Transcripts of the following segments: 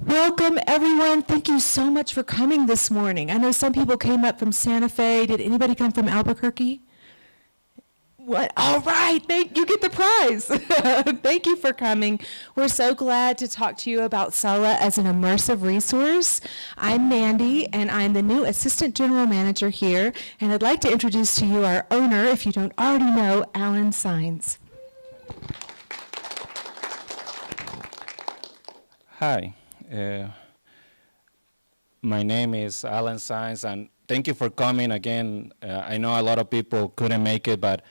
Welcome, everyone. Thank you so much for coming this morning. I know some people came up from Santa Fe. Did anybody come from Albuquerque? What? All right. You get the prize. Thank you for coming. We're so glad to talk to you about SALA as an immersive resource. I'm Mandy, and I'm the new Assistant General Manager here. And I'd like to introduce to you our owner, if you don't already know, Allan Saenz. Hi. My name is Allan Saenz, and thank you for coming again. I know a lot of people couldn't make it, but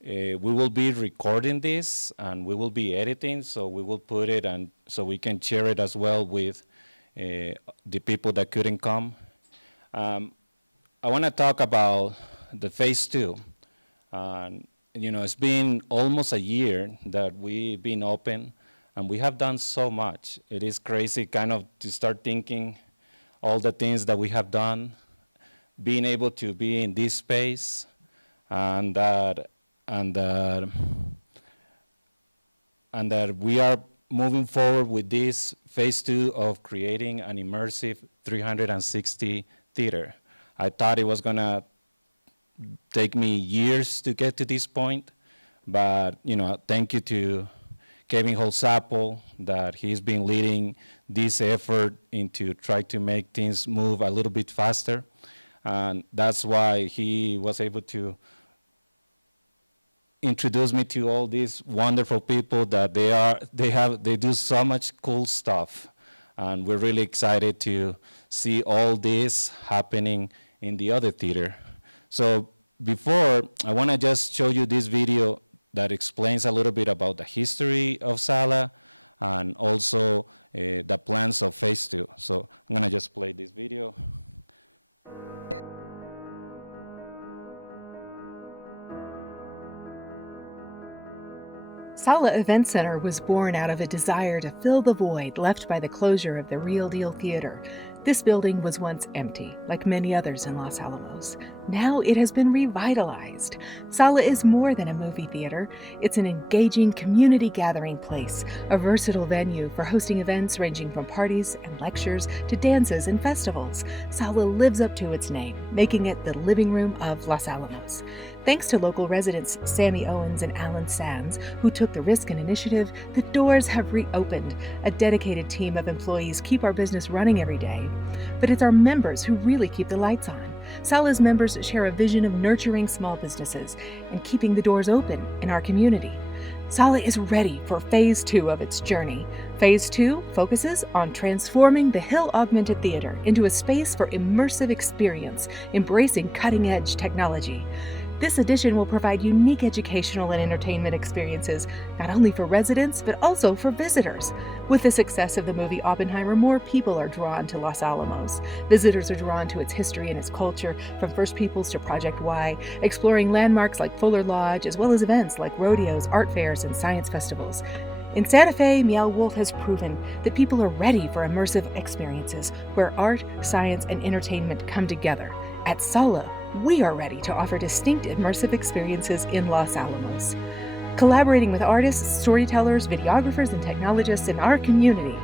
we will be recording this and we will be editing, so we will put it and so we can share it as well with the people that couldn't come. I want to talk about the phase 2. It's been almost a year that we've been open, and we have done so much. It is crazy kind of to start thinking all the things that we have done, being able to be in this space, and that we are moving forward with this phase 2 of creating an immersive 360 theater. I thought it was gonna take me years to get to this point, but thank you to Kevin Holsapo that he's been leading this effort into try to make things move a little bit faster. And that's why he was able to introduce me to all these wonderful people that they do so much cool stuff. And we're really excited to see all this happening in the other theater. So before, I want to just show you this video that explains a little bit about the history of SALA and also the plans of phase 2. So I'm gonna just play this video. SALA Event Center was born out of a desire to fill the void left by the closure of the Real Deal Theater. This building was once empty, like many others in Los Alamos. Now it has been revitalized. SALA is more than a movie theater. It's an engaging community gathering place, a versatile venue for hosting events ranging from parties and lectures to dances and festivals. SALA lives up to its name, making it the living room of Los Alamos. Thanks to local residents Sammy Owens and Allan Saenz, who took the risk and initiative, the doors have reopened. A dedicated team of employees keep our business running every day. But it's our members who really keep the lights on. SALA's members share a vision of nurturing small businesses and keeping the doors open in our community. SALA is ready for phase 2 of its journey. Phase 2 focuses on transforming the Hill Augmented Theater into a space for immersive experience, embracing cutting-edge technology. This edition will provide unique educational and entertainment experiences, not only for residents, but also for visitors. With the success of the movie Oppenheimer, more people are drawn to Los Alamos. Visitors are drawn to its history and its culture, from First Peoples to Project Y, exploring landmarks like Fuller Lodge, as well as events like rodeos, art fairs, and science festivals. In Santa Fe, Meow Wolf has proven that people are ready for immersive experiences where art, science, and entertainment come together. At SALA, we are ready to offer distinct immersive experiences in Los Alamos. Collaborating with artists, storytellers, videographers, and technologists in our community,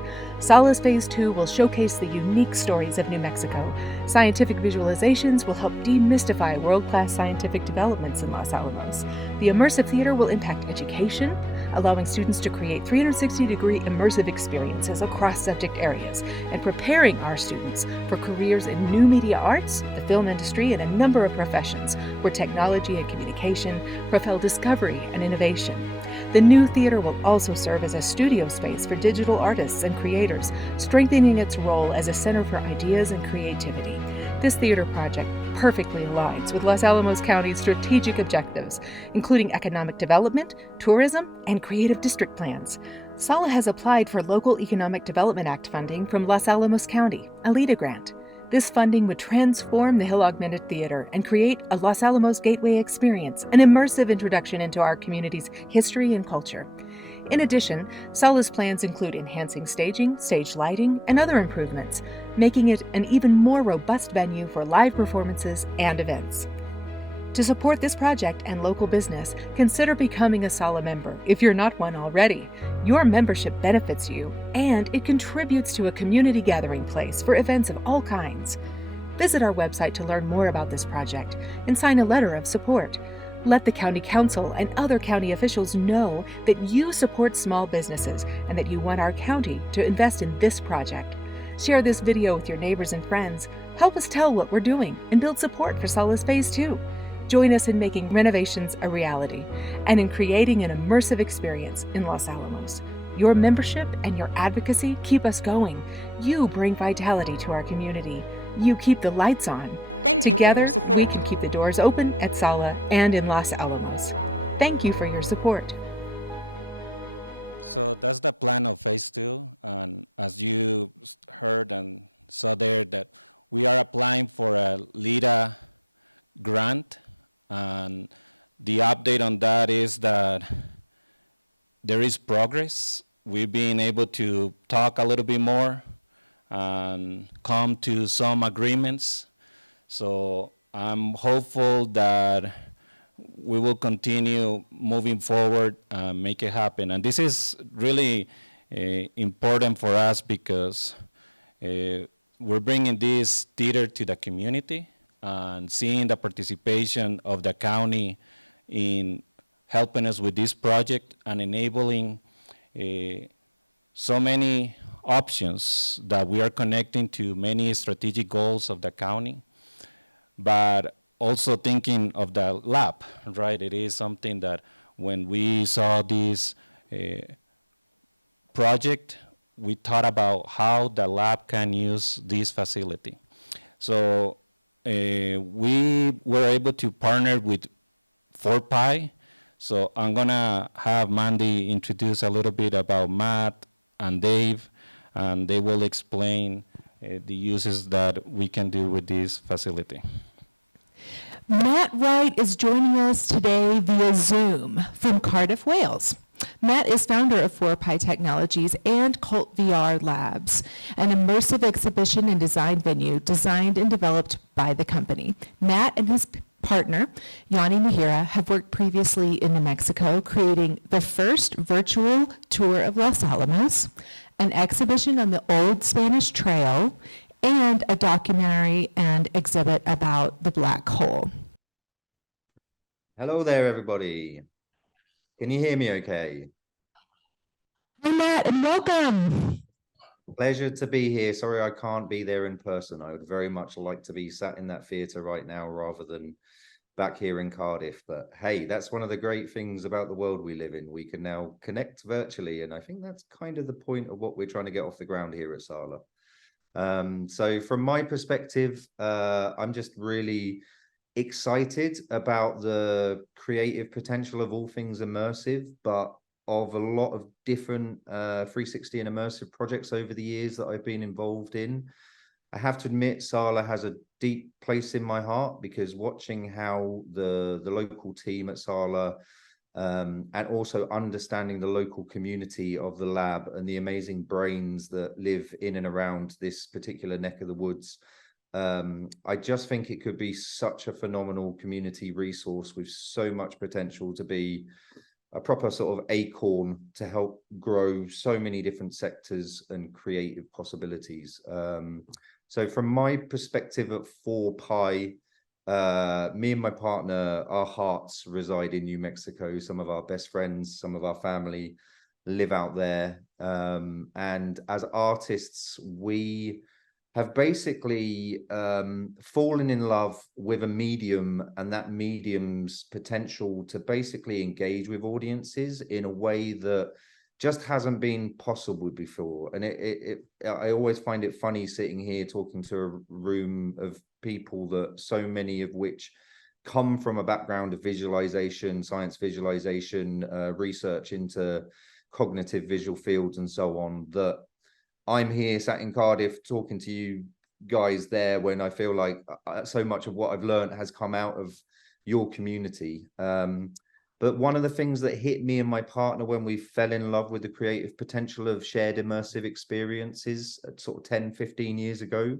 SALA's Phase 2 will showcase the unique stories of New Mexico. Scientific visualizations will help demystify world-class scientific developments in Los Alamos. The immersive theater will impact education, allowing students to create 360-degree immersive experiences across subject areas, and preparing our students for careers in new media arts, the film industry, and a number of professions where technology and communication propel discovery and innovation. The new theater will also serve as a studio space for digital artists and creators, strengthening its role as a center for ideas and creativity. This theater project perfectly aligns with Los Alamos County's strategic objectives, including economic development, tourism, and creative district plans. SALA has applied for Local Economic Development Act funding from Los Alamos County, a LEDA grant. This funding would transform the Hill Augmented Theater and create a Los Alamos Gateway experience, an immersive introduction into our community's history and culture. In addition, SALA's plans include enhancing staging, stage lighting, and other improvements, making it an even more robust venue for live performances and events. To support this project and local business, consider becoming a SALA member if you're not one already. Your membership benefits you, and it contributes to a community gathering place for events of all kinds. Visit our website to learn more about this project and sign a letter of support. Let the County Council and other county officials know that you support small businesses and that you want our county to invest in this project. Share this video with your neighbors and friends. Help us tell what we're doing and build support for SALA's Phase 2. Join us in making renovations a reality and in creating an immersive experience in Los Alamos. Your membership and your advocacy keep us going. You bring vitality to our community. You keep the lights on. Thank you for Together, your support. we can keep the doors open at SALA and in Los Alamos. Thank you for your support. So that's the plan of Phase 2. And as you heard and saw there, that we are applying for a LIDA grant. And the update on that is that there is progress. We've been able to talk a little bit more and come to some agreements. So I'm hopeful that we will continue moving forward and make it happen. And this is really important for us because we're bringing this theater to the community and seeing the participation of the county in helping us with this project and enabling so many options that we are connecting to many strategic goals of the county, but also thinking of the lab, right? It is something that when we saw this project, we thought about how the lab can use this facility. So we were able to partner with 4Pi. So I'm gonna have Mandy introduce a little bit about Matt and Dave, and they will explain the uses that we can do with this facility. Matt Wright is joining us today via Zoom from Cardiff, Wales. Matt is founder of 4Pi Technologies and Cult VR Labs, an immersive exhibition and design venue designed and developed by the company. Matt and his partner, Yanni Mahira, have worked previously in New Mexico, creating the first virtual tour of Los Alamos, an exhibition on the Old Spanish Trail, and a documentary and exhibit about the black hole. Hello there, everybody. Can you hear me okay? Hi, Matt, and welcome. Pleasure to be here. Sorry I can't be there in person. I would very much like to be sat in that theatre right now rather than back here in Cardiff. But hey, that's one of the great things about the world we live in. We can now connect virtually, and I think that's kind of the point of what we're trying to get off the ground here at SALA. So from my perspective, I'm just really excited about the creative potential of all things immersive, but of a lot of different 360 and immersive projects over the years that I've been involved in. I have to admit, SALA has a deep place in my heart because watching how the local team at SALA and also understanding the local community of the lab and the amazing brains that live in and around this particular neck of the woods, I just think it could be such a phenomenal community resource with so much potential to be a proper sort of acorn to help grow so many different sectors and creative possibilities. So from my perspective at 4Pi, me and my partner, our hearts reside in New Mexico. Some of our best friends, some of our family live out there. And as artists, we have basically fallen in love with a medium and that medium's potential to basically engage with audiences in a way that just hasn't been possible before. And I always find it funny sitting here talking to a room of people that so many of which come from a background of visualization, science visualization, research into cognitive visual fields and so on, that I'm here sat in Cardiff talking to you guys there when I feel like so much of what I've learned has come out of your community. But one of the things that hit me and my partner when we fell in love with the creative potential of shared immersive experiences sort of 10, 15 years ago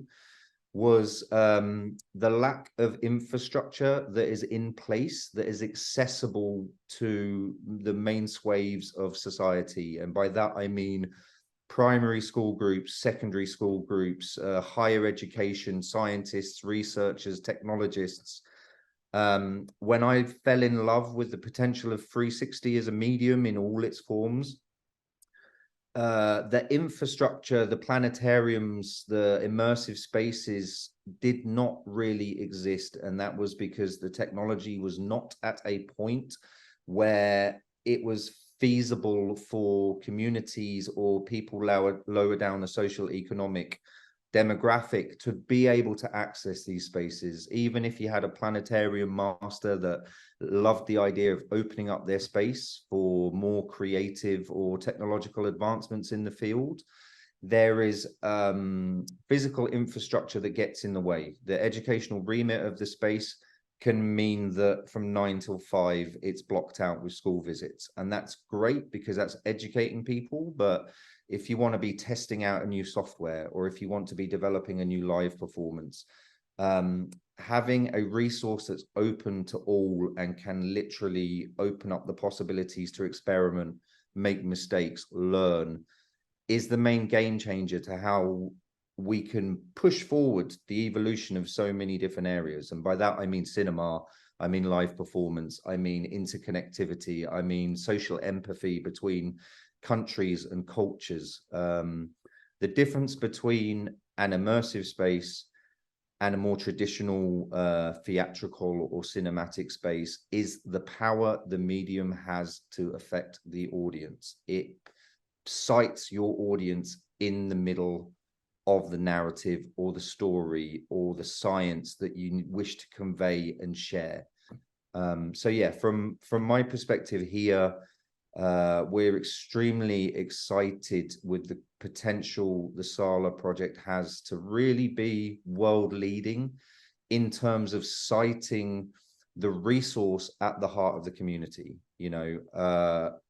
was the lack of infrastructure that is in place that is accessible to the main swathes of society. And by that, I mean primary school groups, secondary school groups, higher education, scientists, researchers, technologists. When I fell in love with the potential of 360 as a medium in all its forms, the infrastructure, the planetariums, the immersive spaces did not really exist. And that was because the technology was not at a point where it was feasible for communities or people lower down the social economic demographic to be able to access these spaces. Even if you had a planetarium master that loved the idea of opening up their space for more creative or technological advancements in the field, there is physical infrastructure that gets in the way. The educational remit of the space can mean that from 9 till 5, it's blocked out with school visits. And that's great because that's educating people. But if you want to be testing out a new software, or if you want to be developing a new live performance, having a resource that's open to all and can literally open up the possibilities to experiment, make mistakes, learn, is the main game changer to how we can push forward the evolution of so many different areas. And by that, I mean cinema, I mean live performance, I mean interconnectivity, I mean social empathy between countries and cultures. The difference between an immersive space and a more traditional theatrical or cinematic space is the power the medium has to affect the audience. It sites your audience in the middle of the narrative or the story or the science that you wish to convey and share. So yeah, from my perspective here, we're extremely excited with the potential the SALA project has to really be world leading in terms of citing the resource at the heart of the community. You know,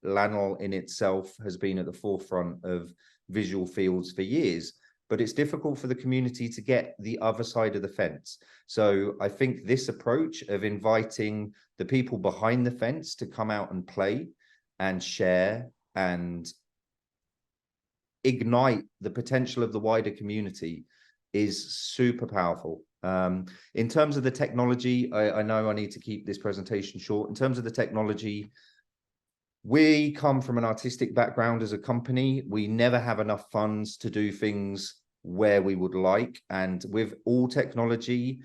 LANL in itself has been at the forefront of visual fields for years, but it's difficult for the community to get the other side of the fence. So I think this approach of inviting the people behind the fence to come out and play and share and ignite the potential of the wider community is super powerful. In terms of the technology, I know I need to keep this presentation short. In terms of the technology, we come from an artistic background as a company. We never have enough funds to do things where we would like. And with all technology,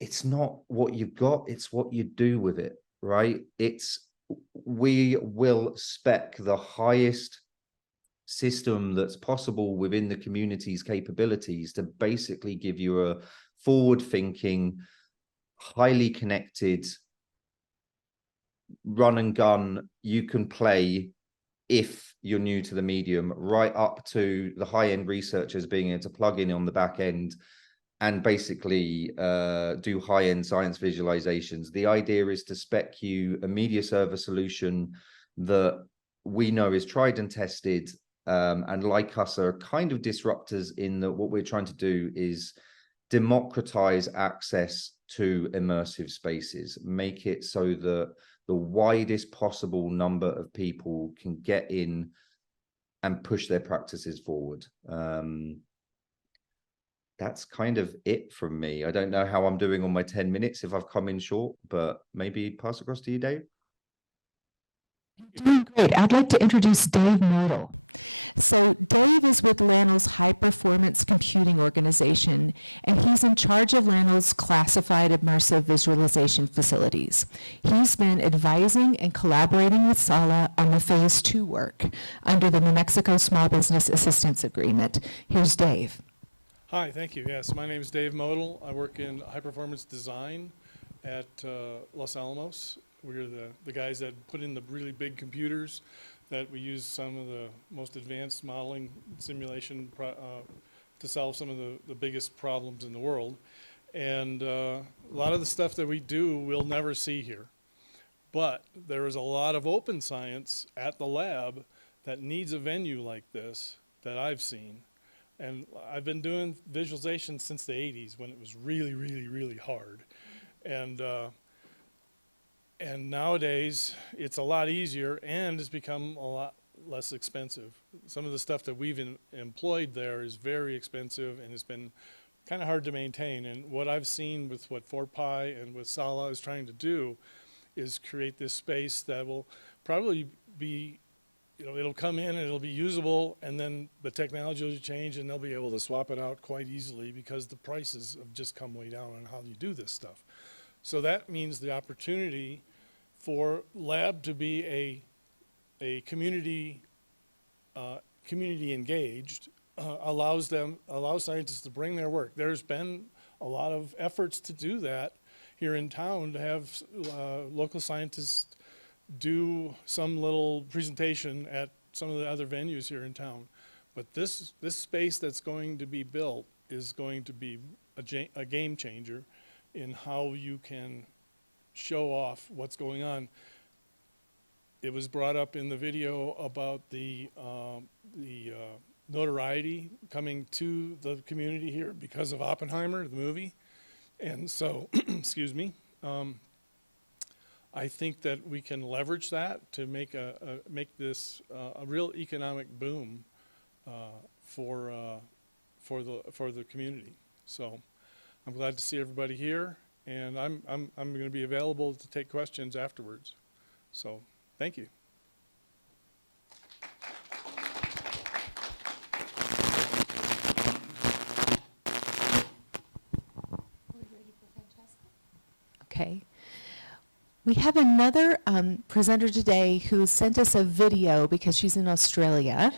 it's not what you've got, it's what you do with it, right? We will spec the highest system that's possible within the community's capabilities to basically give you a forward-thinking, highly connected run and gun you can play if you're new to the medium, right up to the high-end researchers being able to plug in on the back end and basically do high-end science visualizations. The idea is to spec you a media server solution that we know is tried and tested, and like us are kind of disruptors in that what we're trying to do is democratize access to immersive spaces, make it so that the widest possible number of people can get in and push their practices forward. That's kind of it from me. I don't know how I'm doing on my 10 minutes, if I've come in short, but maybe pass across to you, Dave. Doing great. I'd like to introduce Dave Modl. So Dave is with LANL's High Performance Computing Organization, and he's in charge of LANL's classified immersive visualization facilities. He's been advising and collaborating with SALA on the Phase 2 work under the New Mexico Small Business Assistance Agreement. Here's Dave. Hi, thank you. Yes, my name is Dave Modl. I work in high performance design at Los Alamos. We're the guys that put in the really big computers that we use some of the most advanced modeling simulation to solve some of the biggest problems in the world. And a lot of the stuff that we do we'll never see here. But there is a lot of open science at the lab that needs a venue like this that I've seen. And I've been doing visualization since the 80s when it was really, really, really hard. And nowadays, it's a lot easier and it's become a lot less expensive. Some of the stuff that we've employed there is very expensive and it's been kind of hard to maintain. And what I've seen with what 4Pi and with SALA is trying to do is create this space that will probably be, it'll come in and it'll be usable, and then the technology will change and they'll be able to swap it out quite easily because the prices have just come way down on how you do this stuff. So that means the opportunity for lab to be a community engaged allows scientists to bring their work. There's been a lot of efforts to do that here in town, to have local scientists do some little presentation at some of the other venues here in town. But this space that's going to be built is going to be a game changer in how you can show off what's going on. It was brought up in the video about the notoriety coming to the community here because of Oppenheimer, the movie. And so, excuse me, I think that we can leverage that to make this a real economic boom for the community. So I'm glad to see everybody here, and I'm going to be available to take questions afterwards. So thank you. Okay. We have another presenter today who sent us a video because she's in Australia.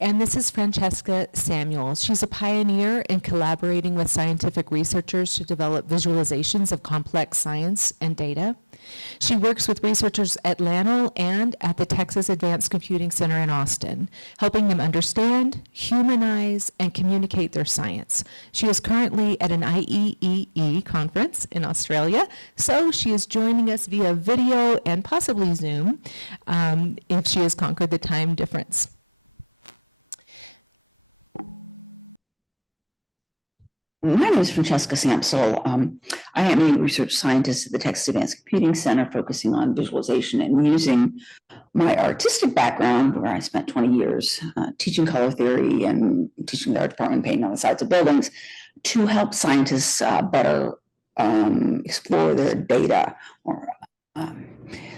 And this is Francesca Samuels. She's a pioneer in collaborating with scientific researchers to develop visualizations of complex science and data. She works with researchers at LANL and at the Texas Advanced Computing Center in Austin, helping them understand, humanize, and communicate their science. She is currently at an IEEE conference in Australia, so she is joining us via video and possibly Zoom if she has conquered the time difference. My name is Francesca Samuels. I am a research scientist at the Texas Advanced Computing Center, focusing on visualization and using my artistic background, where I spent 20 years teaching color theory and teaching the art department painting on the sides of buildings, to help scientists better explore their data.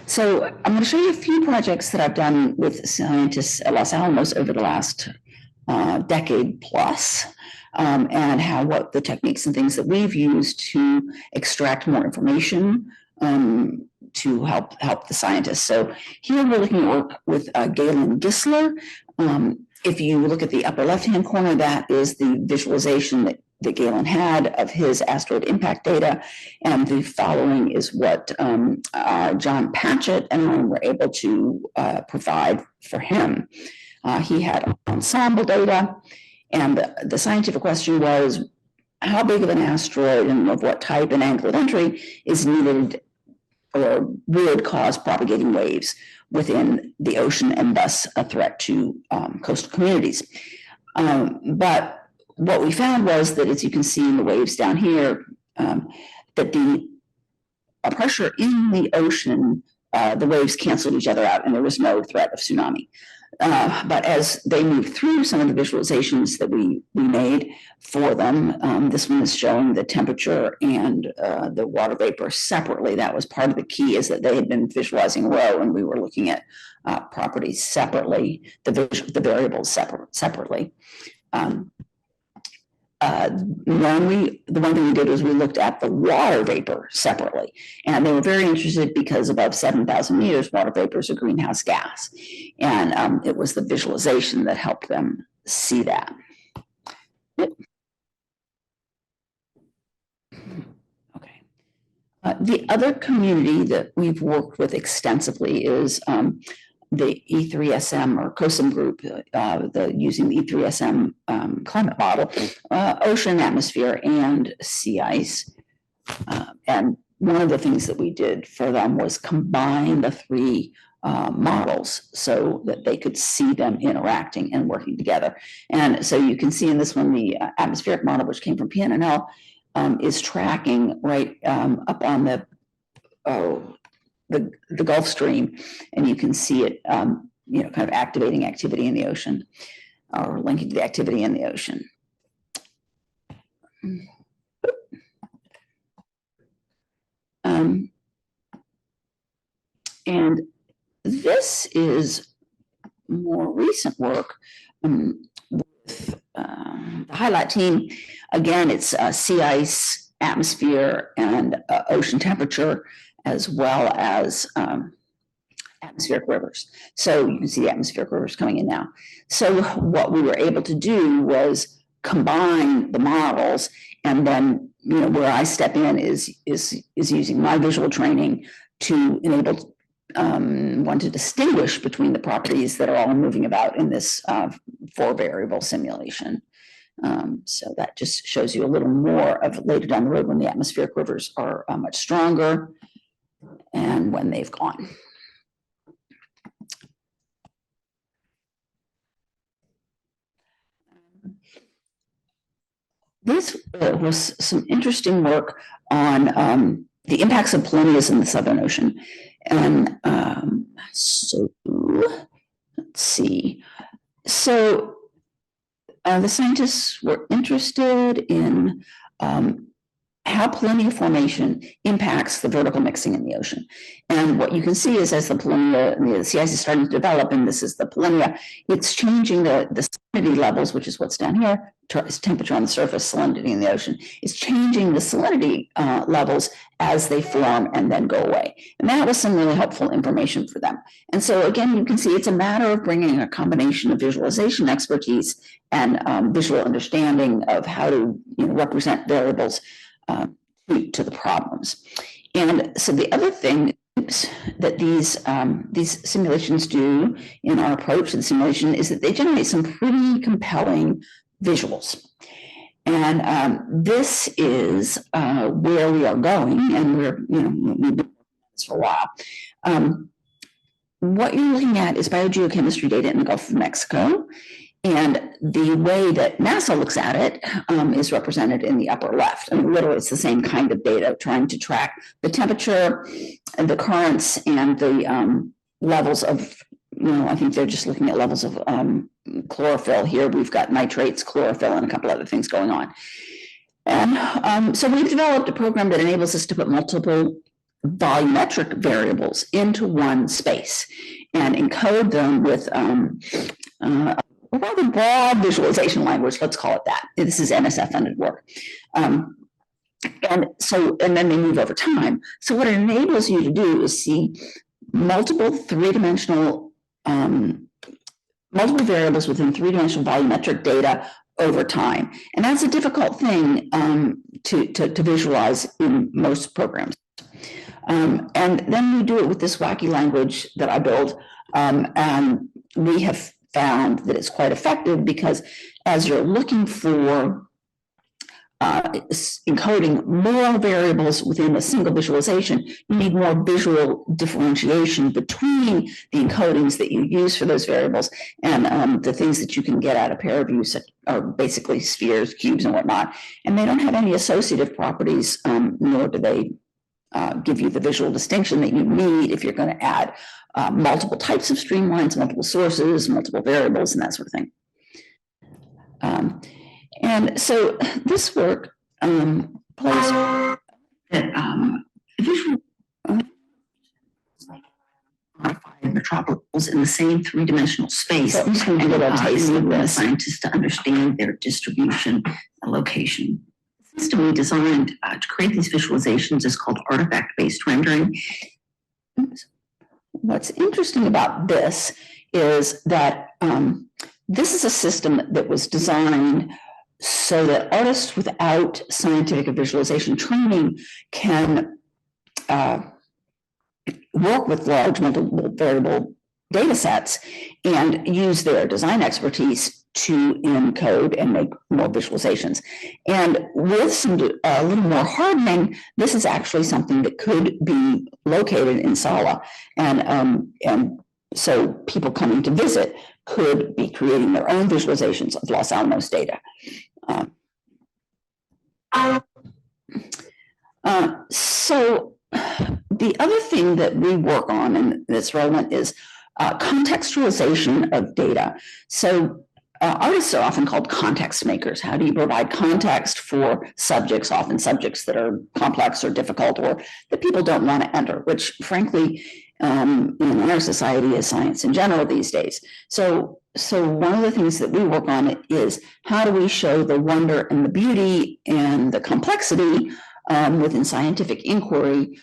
So I'm going to show you a few projects that I've done with scientists at Los Alamos over the last decade plus. And what the techniques and things that we've used to extract more information to help the scientists. So here we're looking at work with Galen Gisler. If you look at the upper left-hand corner, that is the visualization that Galen had of his asteroid impact data. And the following is what John Patchett and I were able to provide for him. He had ensemble data. And the scientific question was, how big of an asteroid and of what type and angle of entry is needed or would cause propagating waves within the ocean, and thus a threat to coastal communities. But what we found was that, as you can see in the waves down here, that the pressure in the ocean, the waves canceled each other out and there was no threat of tsunami. But as they moved through some of the visualizations that we made for them, this one is showing the temperature and the water vapor separately. That was part of the key, is that they had been visualizing row and we were looking at properties separately, the variables separately. The one thing we did was we looked at the water vapor separately, and they were very interested because above 7,000 meters, water vapor is a greenhouse gas, and it was the visualization that helped them see that. Okay. The other community that we've worked with extensively is the E3SM or COSM group, using the E3SM climate model, ocean, atmosphere, and sea ice. And one of the things that we did for them was combine the three models so that they could see them interacting and working together. And so you can see in this one, the atmospheric model, which came from PNNL, is tracking right up on the Gulf Stream, and you can see it, kind of activating activity in the ocean, or linking to the activity in the ocean. And this is more recent work with the highlight team. Again, it's sea ice, atmosphere, and ocean temperature, as well as atmospheric rivers. So you can see the atmospheric rivers coming in now. So what we were able to do was combine the models, and then where I step in is using my visual training to enable one to distinguish between the properties that are all moving about in this 4-variable simulation. So that just shows you a little more of later down the road when the atmospheric rivers are much stronger and when they've gone. This was some interesting work on the impacts of polynyas in the Southern Ocean. And so let's see. So the scientists were interested in how polynya formation impacts the vertical mixing in the ocean. And what you can see is as the polynya, the sea ice is starting to develop, and this is the polynya, it's changing the salinity levels, which is what's down here, temperature on the surface, salinity in the ocean. It's changing the salinity levels as they form and then go away. And that was some really helpful information for them. And so again, you can see it's a matter of bringing a combination of visualization expertise and visual understanding of how to represent variables to the problems. And so the other thing that these simulations do in our approach to the simulation is that they generate some pretty compelling visuals. And this is where we are going, and we've been doing this for a while. What you're looking at is biogeochemistry data in the Gulf of Mexico. And the way that NASA looks at it is represented in the upper left. I mean, literally, it's the same kind of data, trying to track the temperature and the currents and the levels of, I think they're just looking at levels of chlorophyll. Here we've got nitrates, chlorophyll, and a couple other things going on. And so we've developed a program that enables us to put multiple volumetric variables into one space and encode them with a rather broad visualization language, let's call it that. This is NSF funded work. And then they move over time. So what it enables you to do is see multiple three-dimensional, multiple variables within three-dimensional volumetric data over time. And that's a difficult thing to visualize in most programs. And then we do it with this wacky language that I build. And we have found that it's quite effective because as you're looking for encoding more variables within a single visualization, you need more visual differentiation between the encodings that you use for those variables and the things that you can get out of pair views are basically spheres, cubes, and whatnot. And they don't have any associative properties, nor do they give you the visual distinction that you need if you're going to add multiple types of streamlines, multiple sources, multiple variables, and that sort of thing. And so this work plays visual modified metropolis in the same three-dimensional space, and enable scientists to understand their distribution and location. The system we designed to create these visualizations is called artifact-based rendering. What's interesting about this is that this is a system that was designed so that artists without scientific visualization training can work with large multiple variable data sets and use their design expertise to encode and make more visualizations. And with some a little more hardening, this is actually something that could be located in SALA. And so people coming to visit could be creating their own visualizations of Los Alamos data. So the other thing that we work on and that's relevant is contextualization of data. So artists are often called context makers. How do you provide context for subjects, often subjects that are complex or difficult or that people don't want to enter, which frankly, in our society is science in general these days. So one of the things that we work on is how do we show the wonder and the beauty and the complexity within scientific inquiry,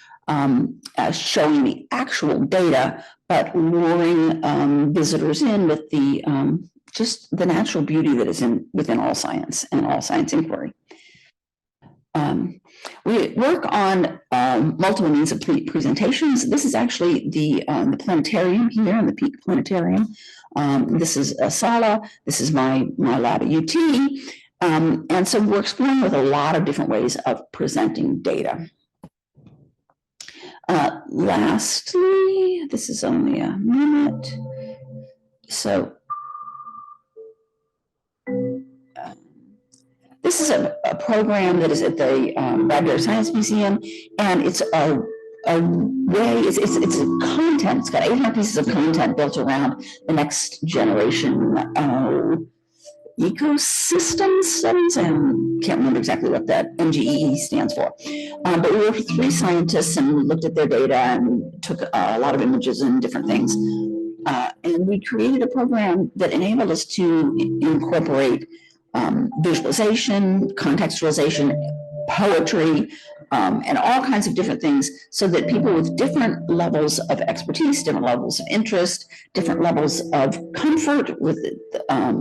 showing the actual data, but luring visitors in with the just the natural beauty that is within all science and all science inquiry. We work on multiple means of presentations. This is actually the planetarium here in the Peak Planetarium. This is SALA. This is my lab at UT. And so we're exploring with a lot of different ways of presenting data. Lastly, this is only a minute. So this is a program that is at the Library of Science Museum, and it's a way, it's a content, it's got 800 pieces of content built around the next generation ecosystem studies, and can't remember exactly what that NGE stands for. But we worked with 3 scientists and we looked at their data and took a lot of images and different things. And we created a program that enabled us to incorporate visualization, contextualization, poetry, and all kinds of different things so that people with different levels of expertise, different levels of interest, different levels of comfort with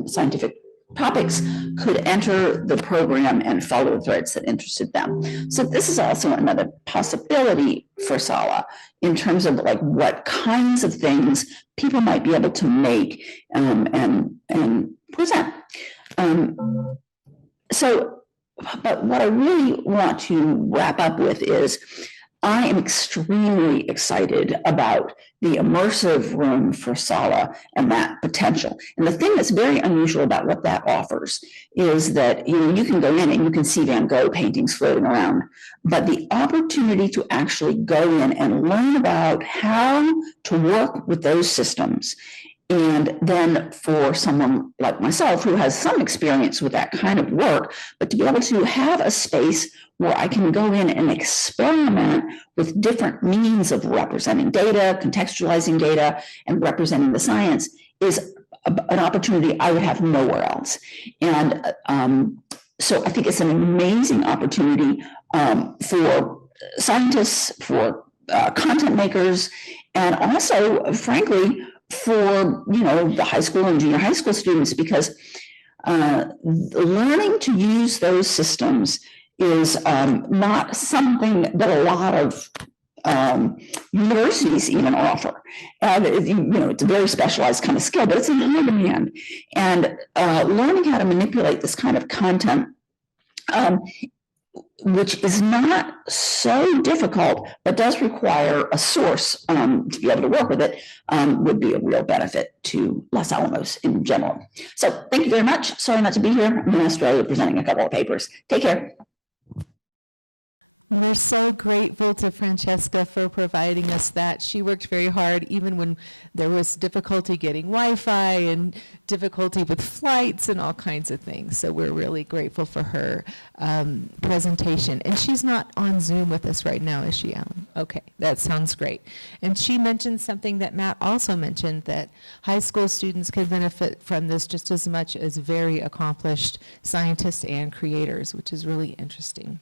scientific topics could enter the program and follow the threads that interested them. So this is also another possibility for SALA in terms of like what kinds of things people might be able to make and present. But what I really want to wrap up with is I am extremely excited about the immersive room for SALA and that potential. And the thing that's very unusual about what that offers is that you can go in and you can see Van Gogh paintings floating around, but the opportunity to actually go in and learn about how to work with those systems. And then for someone like myself who has some experience with that kind of work, but to be able to have a space where I can go in and experiment with different means of representing data, contextualizing data, and representing the science is an opportunity I would have nowhere else. And so I think it's an amazing opportunity for scientists, for content makers, and also, frankly, for the high school and junior high school students, because learning to use those systems is not something that a lot of universities even offer. It's a very specialized kind of skill, but it's in high demand. And learning how to manipulate this kind of content, which is not so difficult, but does require a source to be able to work with it, would be a real benefit to Los Alamos in general. So thank you very much. Sorry not to be here. I'm in Australia presenting a couple of papers. Take care. We're so grateful to Francesca for providing us that. She worked very hard even when there was difficulty getting Wi-Fi and difficulty with flights and all kinds of things. So we're really grateful for her presentation. And she's not on Zoom with us right now, is she, Allan? Okay, that sounds great. And she mentioned something that Matt also mentioned, that high school students can benefit from this just as much as very accomplished scientists and creators, which is really interesting.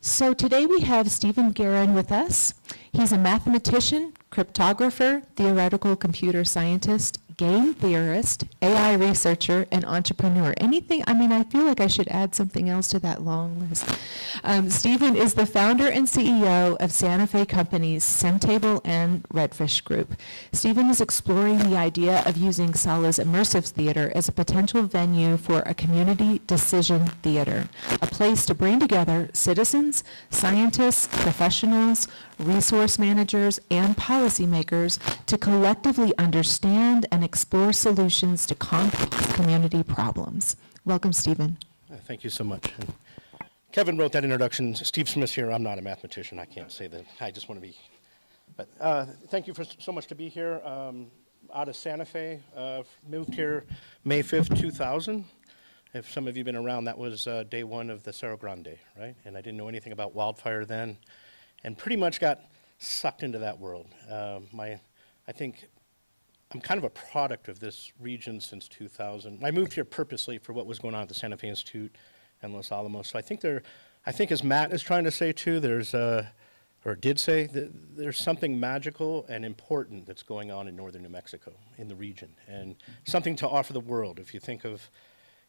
So today we have Stephen Guerin with us. He's a mathematician, cryptographer, theoretical computer scientist, game theorist, AI researcher, and entrepreneur. Anything, I mean, I feel like I should add something else to that long list. Stephen is the founder and CEO of Santa Fe companies Simtable and RedfishGroup. Stephen is exploring the idea of using SALA's Immersive Theater as a potential venue for a community decision theater, a place to bring together citizens, scientists, professionals, resource managers, and policymakers to collectively understand and explore solutions to complex community problems. Welcome, Stephen. Thank you so much. And Kevin wrote that introduction. Steve Smith's here. I'm not a mathematician. I can't say that. I just want to be. But thank you for so much to be here. Out of Santa Fe, moved here May 5th, 2000. If some of you have been around, that was day one of the Cerro Grande, right? And I didn't know anything about wildfire then, and pretty much got sucked into that world. I think I'm kind of a product of this region since 2000. I moved here purposely for what was going on at the Santa Fe Institute and Los Alamos. So I think as Matt is trying to say too, or did say, that there's something magical and important that's going on in northern New Mexico, in the region, and something to offer the world. If you think of,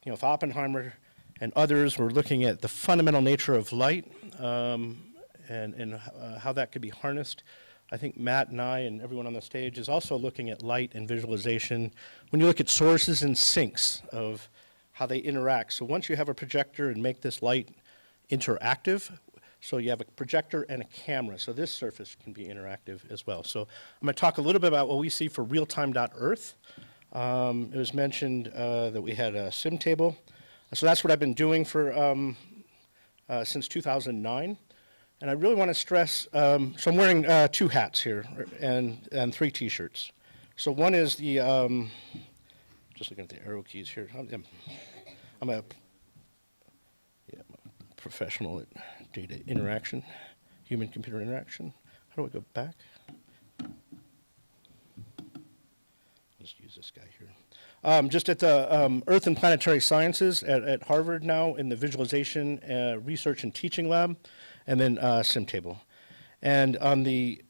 if Oppenheimer and others were looking at the fundamental nature of light and how that could be harnessed, I think Matt and I and everyone on the stage is also looking at light and visualization. When you look at sources and sinks of how they interact. So once you have a projector and make this light interactive, so you have a projector and a camera, so this surface can be interactive as well. So I'm going to talk a little bit about what we see for realtime.earth. It was mentioned that we had a Simtable. So that's what I've been doing for since 2009. And I really want to stress, so I'm wearing 2 hats here and 3 T-shirts. So one is the, just looking at the arrow keys here. I'm a professional at data interaction, human-computer interaction. How do I go back? I'll just use this guy here. Just at the Earth and Planetary Sciences at Harvard now in the Visualization Research and Teaching Lab, and then Simtable. And on the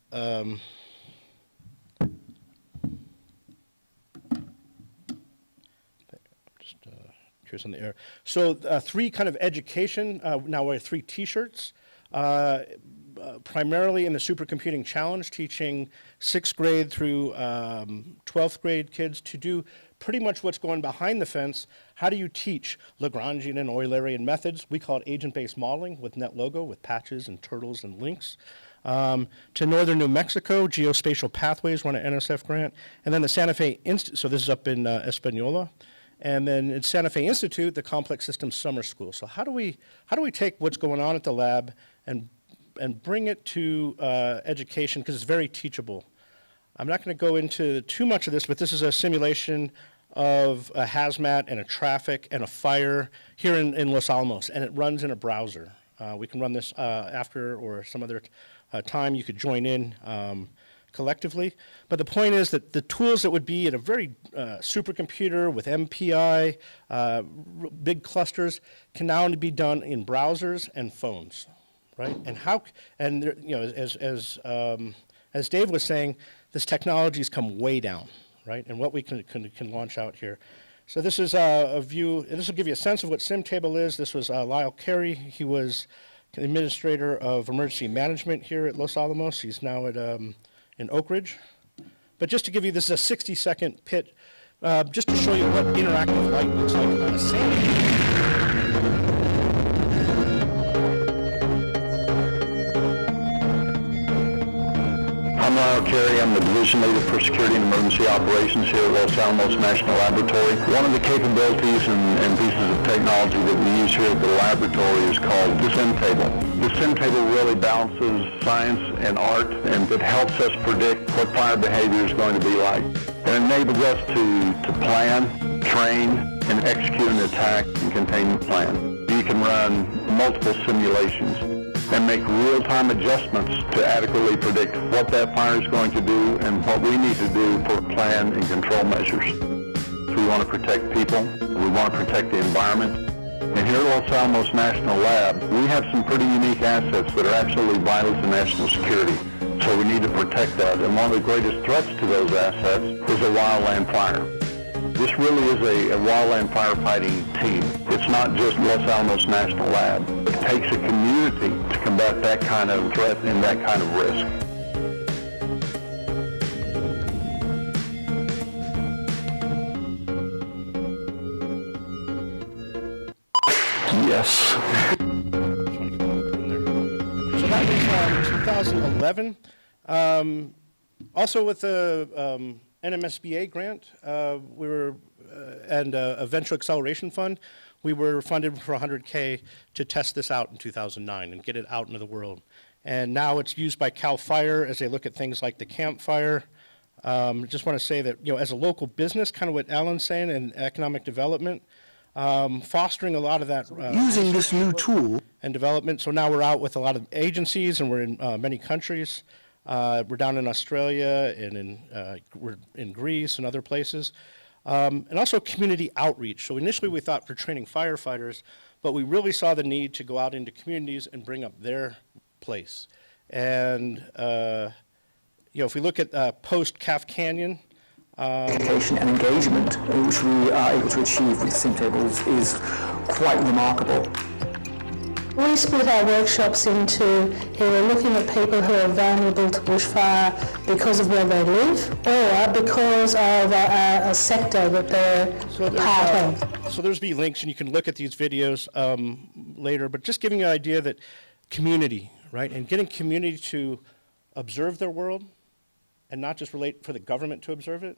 curious on the air. So 3 kind of education, now we have 3 T-shirts, primarily in the Supercomputing Challenge, teaching 6th grade through 12th grade kids to do pretty much what's going behind the fence. How do you teach Lagrangian and Eulerian methods? We call it agent-based modeling with NetLogo, with patches and turtles and links. To northern New Mexico, geospatial pathways, run an NSF grant. And then the Santa Fe Institute, so this is up in Espanola. And then at Santa Fe Institute, the Complex Systems Summer School. So how do we take what's going on at the lab and bring it to education, because it's very teachable. I'm not going to go into too much of this, but this is a simulation of a hazmat and a traffic and a fire here in Los Alamos, and it runs in a browser. We can run this after or some other time. You could join in collectively. But the point is that the tools that would be in a very supercomputer with MPI, big clusters, can now be done in browsers and phones, right? And as Dave was saying, this technology's come way down, right? And what we can launch out here. So this is a view, and this will give you a sense of what Simtable is. This was Lyle Carey. He was the administrator of emergency management here at Los Alamos. He's now at in Oak Ridge. But just to give you, this is a 60-second pit, just to show you what interactive light looks like on a sand. I'm Lyle Carey. I'm the division leader for security and emergency operations here at Los Alamos National Laboratory. One of the capabilities and pieces of technology that we use here at the laboratory is called the Simtable. The Simtable really balances science and art, and it helps us predict what fire behavior is going to be like. It enables us to plan, train, and execute an attack and containment plan. You can run multiple simulations and make real-time adjustments to adequately predict what that fire is going to do and what we need to do for plan and control measures. So we want to protect people, we want to protect the environment. And here at Los Alamos National Lab, we have some pretty unique assets that are absolutely vital to national security. So we need to protect that. And one of the greatest threats to those assets is a wildland fire. This really is a wildland firefighting team. It's not just Los Alamos National Lab. It takes a community to combat that kind of threat and that kind of risk. Yes. So that was 2011. Also with the NMSBA grant, we were and a venture acceleration fund, we were funded for $100K to test this out in 2009 and get it out into the world. And now it's used by CAL FIRE as they look at things like the campfire. Just want to say that, as a local business, kind of what Allan's saying, and economic development, fostering a lot of that. Using this new tool. And development. So now we're out with a lot of agencies, and we're in many countries. We're down in Australia, and we're in Greece and other places. And also community outreach. So initially we thought for training firefighters, but we really saw the need to go out into communities and bring up their place. And, if we look at post-Calf Canyon, Education and engagement, which we are able to achieve with Simtable, is quite remarkable. We split our workshops into either looking at people who are vulnerable to bushfire because of where they live, or because of a sector that they're part of. So there's be links, and you can look at these videos later, but just giving you an idea that community, right, and getting community to observe their world, and not just relate for the government to observe it,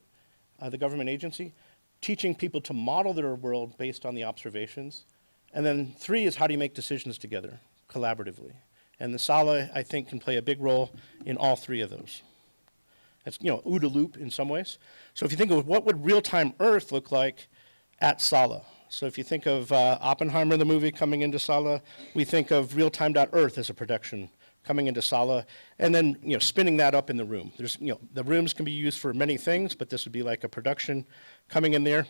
the government agency, teaching people to model their world based on the observations. And then 3 is how do you make decisions together, collaboratively. And the SALA, I think, can play a big role in all 3 of those. It's, OODA loop in some ways. So if you think of what would real-time Earth look like at SALA. So if you think of Oppenheimer, the movie, coming into SALA, we think of realtime.earth as a production coming into SALA, and then spinning that up in the room. There's the rooms can be used for many things, but this would be like a production coming in there.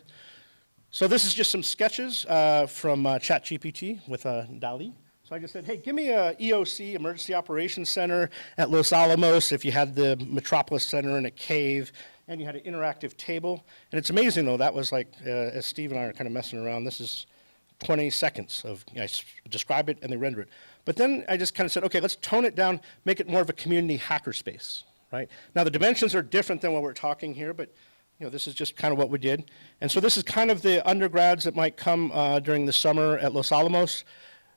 So this is just some sketches from ChatGPT with DALL-E. So I just said, hey, give me a EOC, Emergency Operations Center, at Los Alamos if you had the Metropolis Center in a cave, and you had an interactive table. And it's amazing, though, that was like, as Steve and I are kind of messing around, this is 20 seconds of, I describe it and they render it. But then I just kind of said, okay, let's tone it down, make it more of a community hackerspace, right? Now the dimensions are different than what we're talking here, but this is just kind of what we did. And so this is kind of the undergrads that might come during the summer at Los Alamos.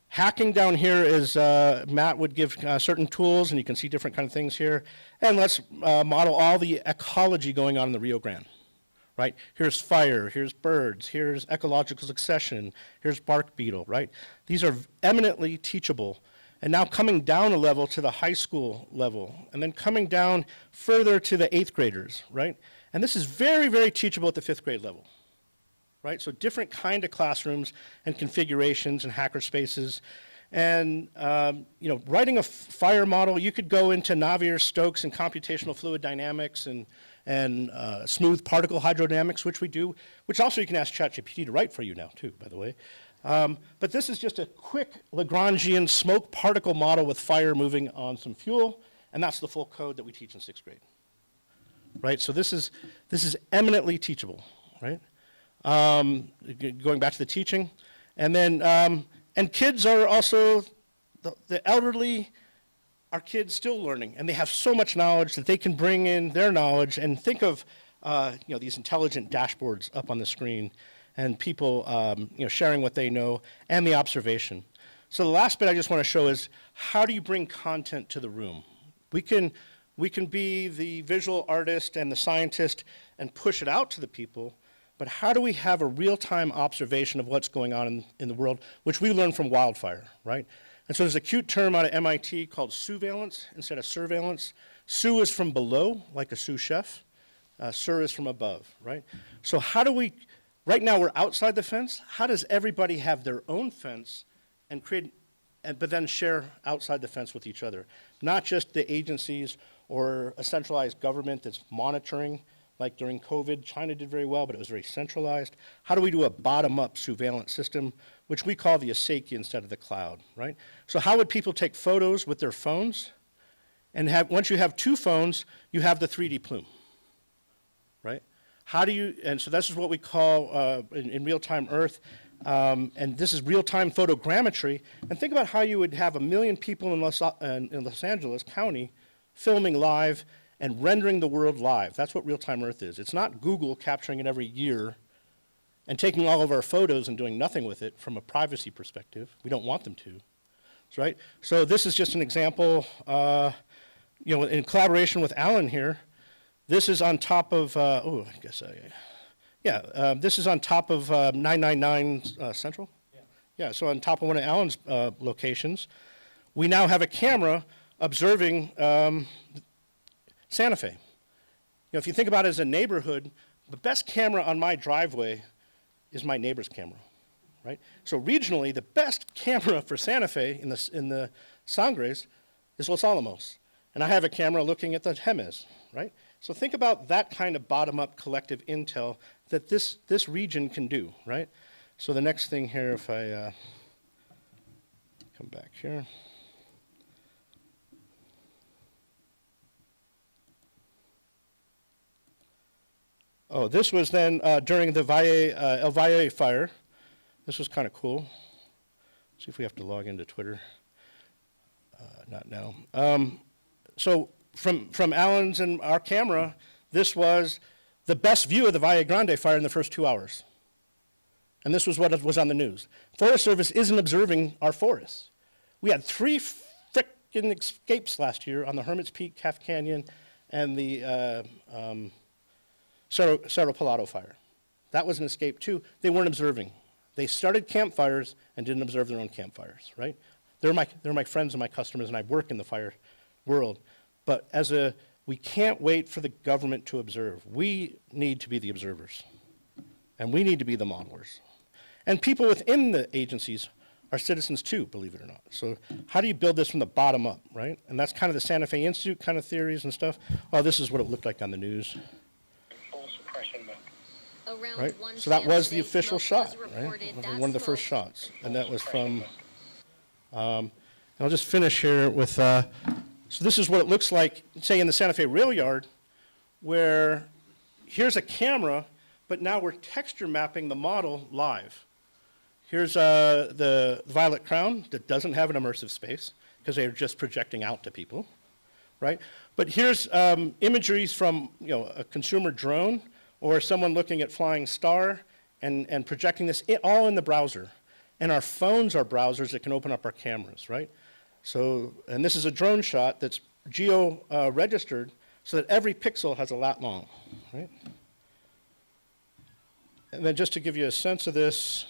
Hacking down here is, Matt would give certain tools, and you can see different kind of things here. And let's model all the ecology going on in the Rio Grande, right? Here's fire, here's birds, here's ecological succession, here's bark beetle, right? These are eminently teachable. And now coming down a level to the high school level, and then coming down further to the 8th graders, right? And this is very, very teachable at the 5th grade level, right? So different kind of classrooms and configurations and hacker spaces. And, writing a fire model, you could go into Navier-Stokes and computational fluid dynamics and smooth particle hydrodynamics, which we do, which also you can ask ChatGPT to write for you now, too, by the way. But this is just a quick Lagrangian smoke particle model with fire moving on some fuel, and that's the full code that we teach in 6th grade. Right, so this is eminently teachable, right? Going back to the teaching, and then and kids are also the elderly are kids still learning, and they have so much knowledge that they can bring in their knowledge and think of these intelligent dashboards up on the screen, and people sharing what they know and the observation. So the last bit I just want to show is how do you bring content to the room? We can be the visual artist and the scientist and push it out to the people, but how do we have a real-time observation of what's going on in the world, which we learn from wildfire, right? And so there's a cute term out of MIT called surveillance instead of surveillance. Su is from below, like a sous chef. Sur is from above, right? So how do we, right now we're outside the fence, how does everybody have their own fence and but then share outside the fence with each other? Not just the agencies or a centralized government that's monitoring, like during COVID, China did very well, but it was very centralized. How do we do a bottom-up surveillance system, which we call the Asaki instead of the cloud, right? So how would people take photos with their phones And once you have 2 phones, you have the 3D plume, right? How do you, and so this is what we call in real-time Earth, and this is real-time photogrammetry. And think about how you would have 1 million people in Los Angeles County filming live and rendering the world live. That's what real-time Earth is. It's not Google capturing it every year and taking all of our photos and doing nothing with it from a privacy perspective. We don't want them to, right? So this is just an example, in collaboration with Allan here. This is on top of, this is on top of 999 Central? Yeah, so on top of one of Allan's locations. We now have a camera observing Santa Fe. If you think about it as a neighborhood, the best camera on my driveway is my neighbor's camera, right? So regionally, the best camera for Santa Fe in the Sangres is Los Alamos. And I have a camera looking at the Jemez, right? So think about that kind of bottom-up collective intel that this region can do, right? So the next thing here, if I come back here. Oh, this was then during the El Valle fire. This was kind of cool. See if we have to log into Twitter. Not now. So from Allan's and our camera, this was the best view of the Valle Grande fire in the first 2 hours. And this was what was on the news. Forest Service isn't observing our forests. We had 3 frickin' escapes last year on the Hermit's Peak, Calf Canyon, and the Cerro Pelado fire. That was an escape too. They weren't observing. They started campfires and didn't observe their own campfires, right? They're my friends and my customers, and I work in the fire world. But we can't wait for the government to observe. We need to be the observers, and we need to be the modelers. And people within the agencies are citizens too, believe it or not. So how do you build this from the bottom up, right? And that's kind of the Santa Fe Institute kind of theories and stuff. Oh, this is what it looked like on the news. Right? So that was the official shot, right? One of the first shots. And that was from, and I'll just finish here with, so this is what it looks like, say in the Santa Fe rail yard, where here's a camera, but now we're texture mapping the model live. Here's the Violet Crown that doesn't have an immersive space because they're just projecting out to people, right? But here's imageries from a consumer drone or someone looking at Flying Star and projecting this all in the browser. And our phones are browsers that can open up our cameras, right? So, and this is a drone shot that's geo-registered so that every pixel has a lat long, right? And then just to give you a sense of this,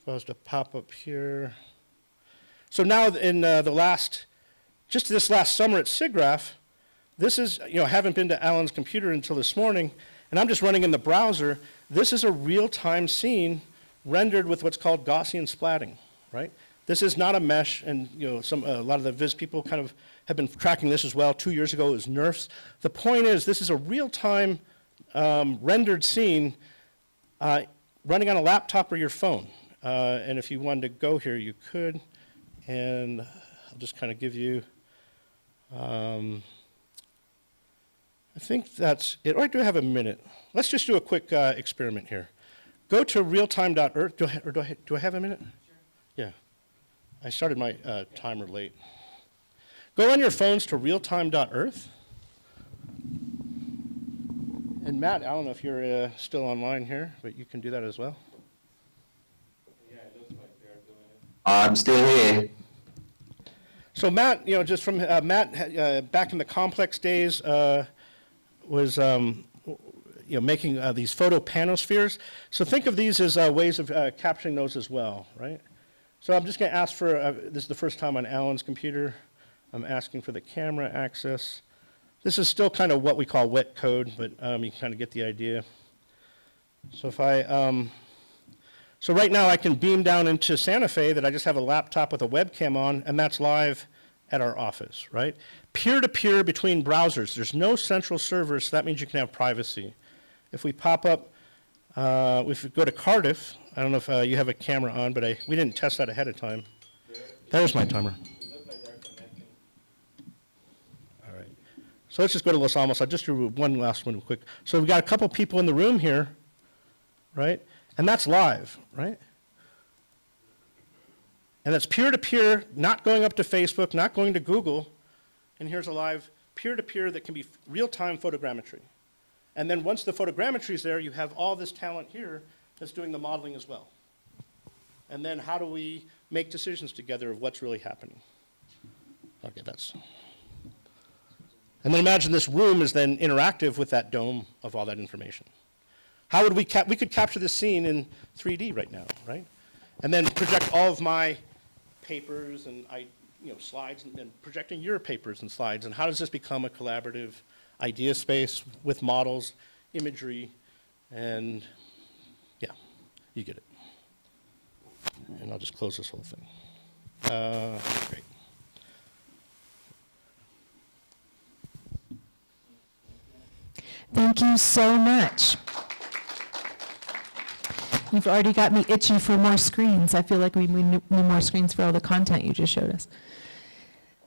if I was to pop up here. So now in just this last summer at SIGGRAPH, this is, I haven't been to Allan's computer until this morning, and I'm just running in the browser. This is a real-time scene rendered with what's called Gaussian splatting, right? This is not a mesh, and a lot of the Viz people kind of have been tracking this as well. 2 years ago it was NERFs. The point is, this is a real-time rendered scene running on a laptop or your phone. And if you wanted to go here, you could. And I'll just kind of give you, I think that's it. Or do I have a minute? Let's just do a quick experiment here. Go to realtime.earth. Do I have a minute? Sure. Yeah. I started my timer late. Go on your phones to realtime.earth. And Matt, I don't know if you're still online here, but you can do that as well. Yeah, it looks like they're doing it. I'm still here. So Matt, just from Matt, back in the complex days, was making these photo panospheres. So think of these as ways of capturing those as well, right? So I'm just going to ask for, this is the first time on Allan's computer, I'm asking for the camera access. This is still kind of what we call wet code, but you kind of get the idea. So if I, so right now I can beam down into Santa Fe that I just have a laptop with a webcam on, and that's live at our office, right? Peer-to-peer between browsers. There's no central server, so that means you can have privacy. If we pop up, if we go to Cardiff, I don't know if you have a camera on, but we didn't test that ahead of time. There's my timer. So let's just go to Los Alamos. I'll just do one last one quick. So we've got a couple people in the room here, right? And that's live, right? And that's peer-to-peer, not going up to Facebook, not going to Google. And here's a live peer-to-peer that can be real-time photogrammetry. And then once the photogrammetry is there, you have all this talent here that's doing the modeling as well. And then how do we make decisions together of what's really happening? Okay, that's. And then imagine this room is then interactive with that dome of all that information. How would we could capture this scene in 3D right now, right? And then project all of my papers and slides and projecting your papers and slides. And how does this become a collaborative idea space with models, imagery, and yeah, you get it. And I'll just close this whole thing. Great. Thank you so much. You've already got me itchy for more screens. I feel like we need more screens for all the content you just showed us.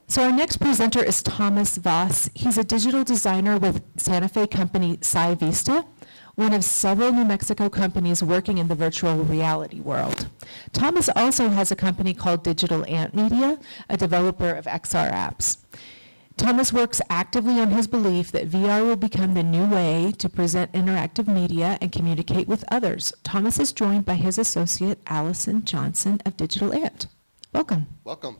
So our next presenter is Thomas Voss. He's a digital designer with Santa Fe company SciVista, one of several New Mexico companies working in the virtual reality world. Thomas also has a company called Digital Ant Media, a developer of XR apps. Thomas works actively on his belief that VR will become the new way to present interactive media and communicate with others. Thomas is joined by his associate, Allison Johnson of Digital Ant. Welcome. Welcome.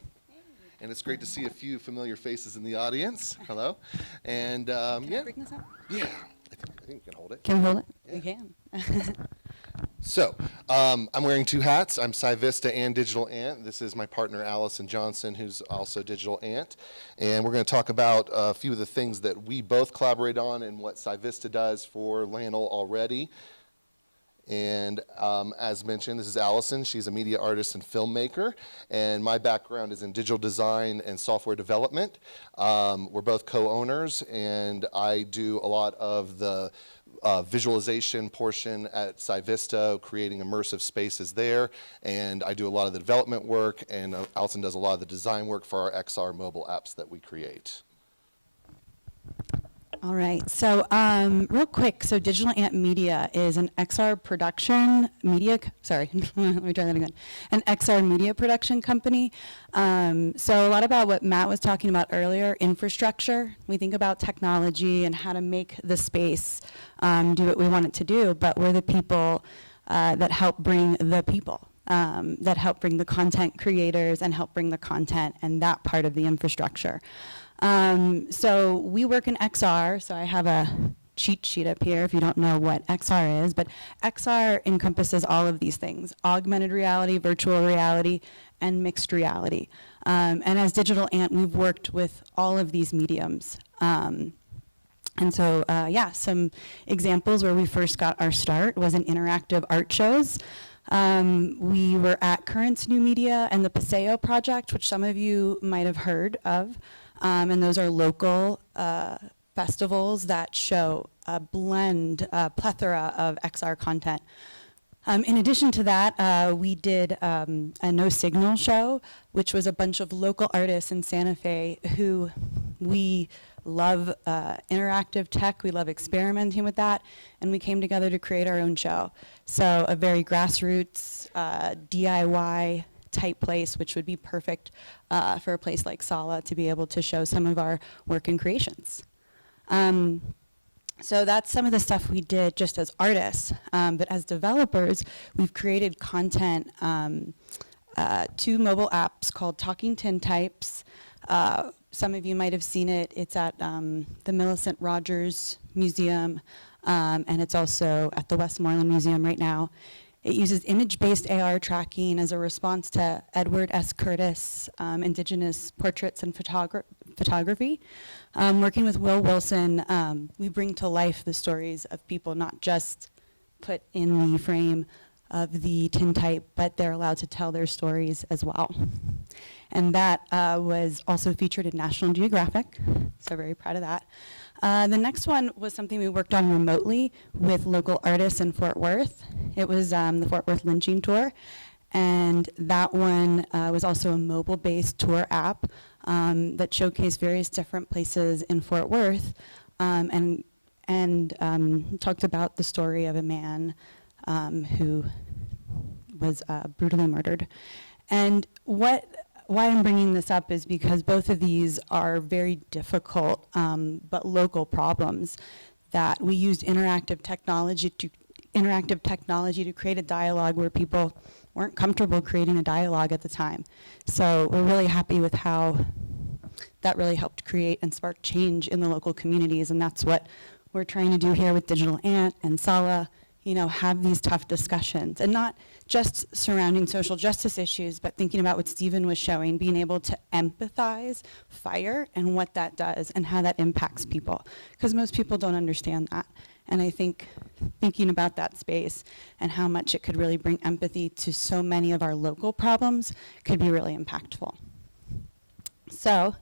And it's great to see a few familiar faces in the audience. Hello. And Can I bring this up? Yeah, I think you can hold it. Can we hold it? Yeah. We can. So, I'm wearing two hats. I'm SciVista and Digital Ant. This is my partner, Allison Johnson, who's also Digital Ant. And we're going to talk about a few of the things that we both collaborate on and what SciVista does for LANL already. And as mentioned, this is Allison. She's a media artist and filmmaker. And my background is in digital design and software development. We're both co-owners, and I do a lot of the visualization portion at SciVista, creating immersive spaces there, and I do a lot of the development work, and Allison does a lot of the design work for our XR mobile apps that we create. All right, so real quick, so Digital Ant Media is an XR production media, sorry, let me try that again, an XR media production company. So a lot about what Matt was talking about earlier, infrastructure. We think about technology and how to make the space do what we want it to do, but we're the people that help bring the people. That help bring the content creators and help bring the content and that part of the infrastructure. So we work in XR, so I have a cheat sheet up here if you don't know what XR is, but XR encompasses all of these things: augmented reality, virtual reality, and mixed reality. And as Digital Ant, we've worked with all of these mediums. And so, yeah, some examples where we first got our start was in interactive art shows. We were at Currents New Media and the Paseo Project, which some of you might have heard of. And those are local festivals that show a plethora of XR content. In addition to that, we did a No Signal show, which was a bunch of local artists in Santa Fe who we love interactive tech, we love experimenting with that, and we came together to create our own show. So a very grassroots, DIY type place, which would be perfect for a place like SALA to be able to show some of our work and creations. So that's some of the stuff we did just as artists, but as developers, we've created content, 2 mobile apps called Talking Tintypes. Some of you might have seen it. It's at the Millicent Rogers Museum, and it's also at the Westmoreland Museum right now. It uses image-based AR tracking as a response to Edward S. Curtis, Indigenous Portraits and Photography. Working with Will Wilson, we bring to life the stories of people not just put in the frame of the tintype, but they're allowed to tell their stories as well. And that was also featured in National Geographic, so very proud of that. The next one was something we worked on remotely with local artists in Fort Worth. It was the Fort Worth Lynching Tour, and that one was also a mobile-based tour app that showcased various different places in Fort Worth, and talked about the story of a man who was brutally murdered. And why I'm bringing this up is because both of these are very difficult but local problems that we used interactive technology to create a dialogue where people weren't comfortable creating a dialogue at the time. So we're really happy with how that really helped create and spark change in the local communities, and that's what we're trying to do here with Digital Ant and SALA, have these tough discussions, and not just surrounding social justice issues, but thinking about what Stephen was showing, being able to empathize fire and what that does and how that impacts people, because most people don't understand that. And I think thinking about that space and how much it could really bring empathy to so many of our local problems could be really impactful. So,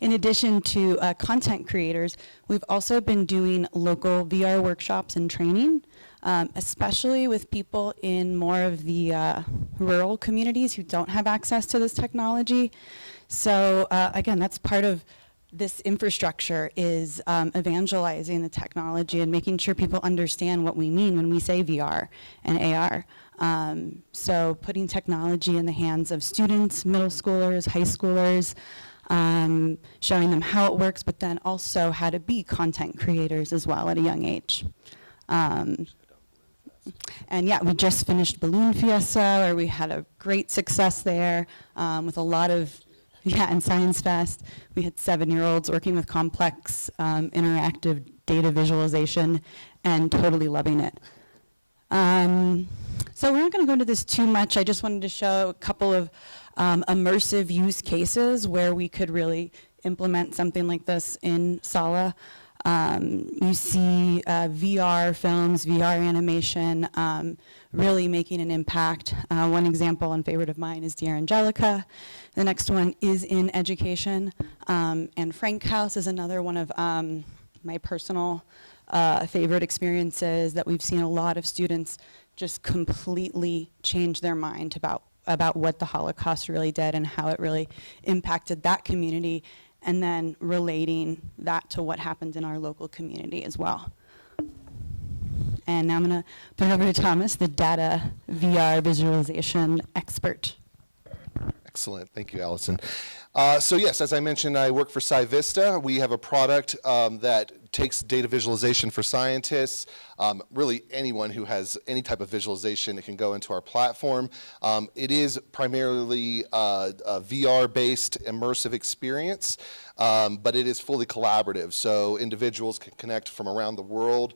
in addition to content creators, we've also been doing local VR workshops and training, especially with people in more of the rural communities who don't have access to this technology. So again, that's part of this infrastructure, is evangelizing the technology and making sure people understand what we mean when we say VR and AR. So putting technology in the hands of students, middle schoolers, high schoolers, showing them how it works, but then also how to be content creators as well at a young age. And yeah, we just finished Balloon Fiesta, where we had a great success there with a lot of, and Science Fest. We had 7-year-olds working with complex interactive data visualization and totally loving it. So we're not going to go into this too much. I just wanted to show a couple of immersive use cases where we could really implement something like this in SALA. You see VR films, VR animation, really making an impact. One example and favorite of mine is Dear Angelica. The next one is in education. And Frank House is another one of my personal favorite experiences that we've seen a lot of students just completely change their mind about what the Holocaust really did and how it really impacted that community, and then relating that to what happened in our local community as well. And now I'm going to put it over to Thomas, the data VR visualization expert. Excellent. Thank you, Allison. So yes, as I mentioned, I work for SciVista. We have a product that takes data visualization for scientists. Really anyone who has any type of visualization, it can go into our platform. It is primarily a VR-based immersive experience, but it is fully collaborative, so individuals can connect from around the world.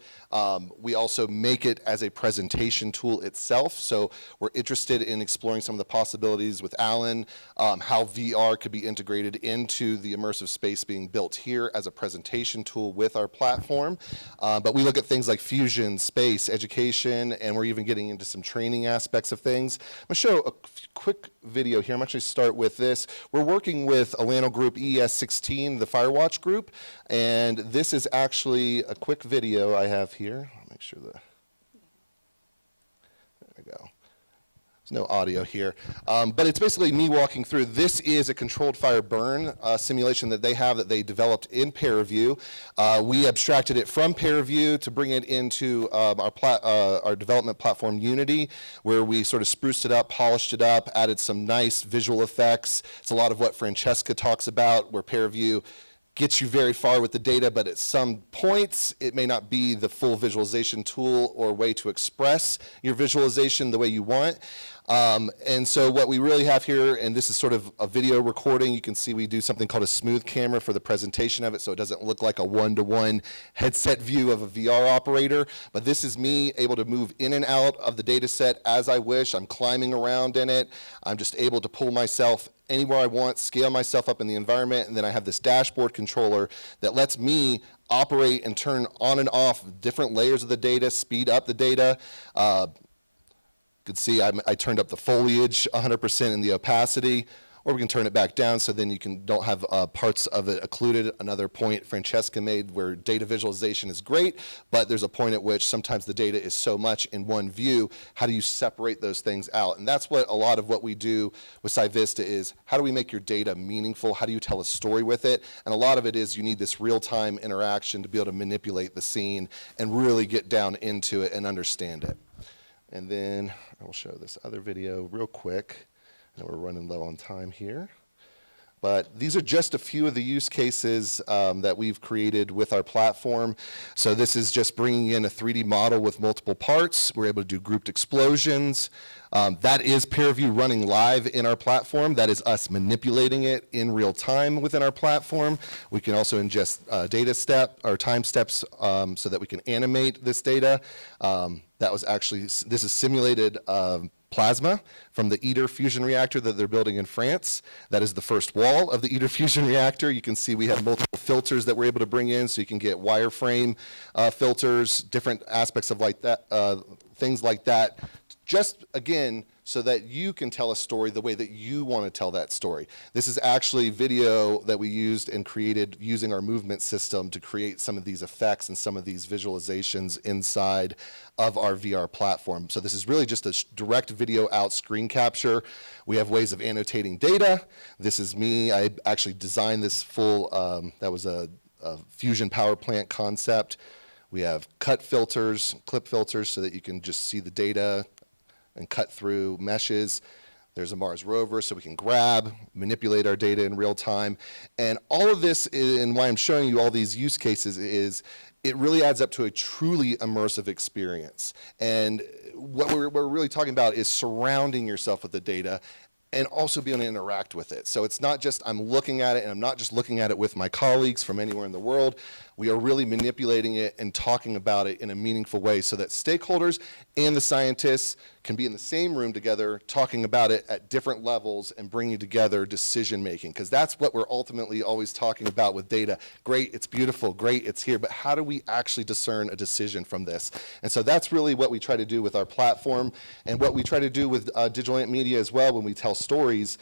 We also make it as a presentation tool itself, so we're interested in exploring some of the possibilities with Allan, how VR could be integrated into the immersive space being built here as a presentation tool with our platform. But we look at things like fusion, space, education, and we're even getting into some training aspects of things. I'm going to show a quick video here. I'm actually start with this. We're working with a LANL group ES16, the Firewatch group, and this is actually a quick video I have here. I'll make sure there we go. There's no audio here, but it's basically me walking through. This is a controlled fire burn simulation that they developed in ParaView. We abstracted it from ParaView to bring it into our development platform Unity, where we sort of spruced it up, polished it up, added some nice visual effects. It's a lot of what Francesca talks about, where ParaView gets you very far with the data, but at some points it may not be the full visualization tool or way to express your visualization the way you want. And so what we really have here, and this is sort of a video recording, you can see we do something called a smooth camera for the presentation of it, so it doesn't look like a one-to-one headset view of a VR operator, but this is me able to move in and out of the data set as I wish. I'm climbing around in it. I'm just able to pull myself anywhere I want, scale myself up in the environment, and then I have this dashboard controller that lets me operate and turn on and off different layers of the data, speed up the data. You can see I turned up the foliage 100% in the opacity. or we can turn it back down so then you don't have parts of it occluded. Another point Francesca made where data visualization is great, but there's a point at which sometimes the data is so much in one view. How do you separate those things out? And that's what a lot of what we do with SciVista is, how do we make your data meaningful? How do you tell a story with it? And a lot of it is you need this real-time interaction to be able to manipulate the scene and really get down into it and understand it. And then I will show this other video real quick. I know we're running low on time here. But these are just a few of the use cases that we've created with our platform. So this is just bringing in a 3D model with multiple parts. We're able to do grouped explosions. That is peer review running live in our platform. That is us manipulating it in real time within our platform. We can also ingest data step or time steps so that we can animate this data. That was actually, this is simulated plasma from the ITER fusion reactor that they're building in France. That is the first wall of the ITER fusion reactor. You can see we have multiple filters that we're able to bring in, so you can get wireframe filters, different aspects of like that, things like that. Just, again, so that you can tell a story the way that you want to tell that story. This is actually video that we used and created using our movement system to create some of these effects and some of these visualizations inside of our VR platform. So this is really just a direct video out screen capture. We have ways of annotating data. This is me. I actually designed this full, that was a fusion power plant concept. We have cut filters, clip filters, so that you can just see the data and cut through meshes. There's a Mars rover, so we can grab, manipulate our data in real time. And all of this, and why I'm showing you all these use cases, is it really adds up to a truly immersive experience. And what we're really talking about is surrounding yourself with the data and also being able to interact with it. So it's not just I'm looking at it, and I'm not just looking at it with my colleagues from anywhere in the world. We are really manipulating it and talking about it in a meaningful way so that stakeholders and the scientists can be in the same room together talking about it at different levels and bringing together decision making, because that's what we're ultimately always talking about with data. Great, it's beautiful, great, it's here, but how do we actually discern a decision from this? And so that's really what we try to do with our platform, and what we try to do with digital ant media as well when we tell stories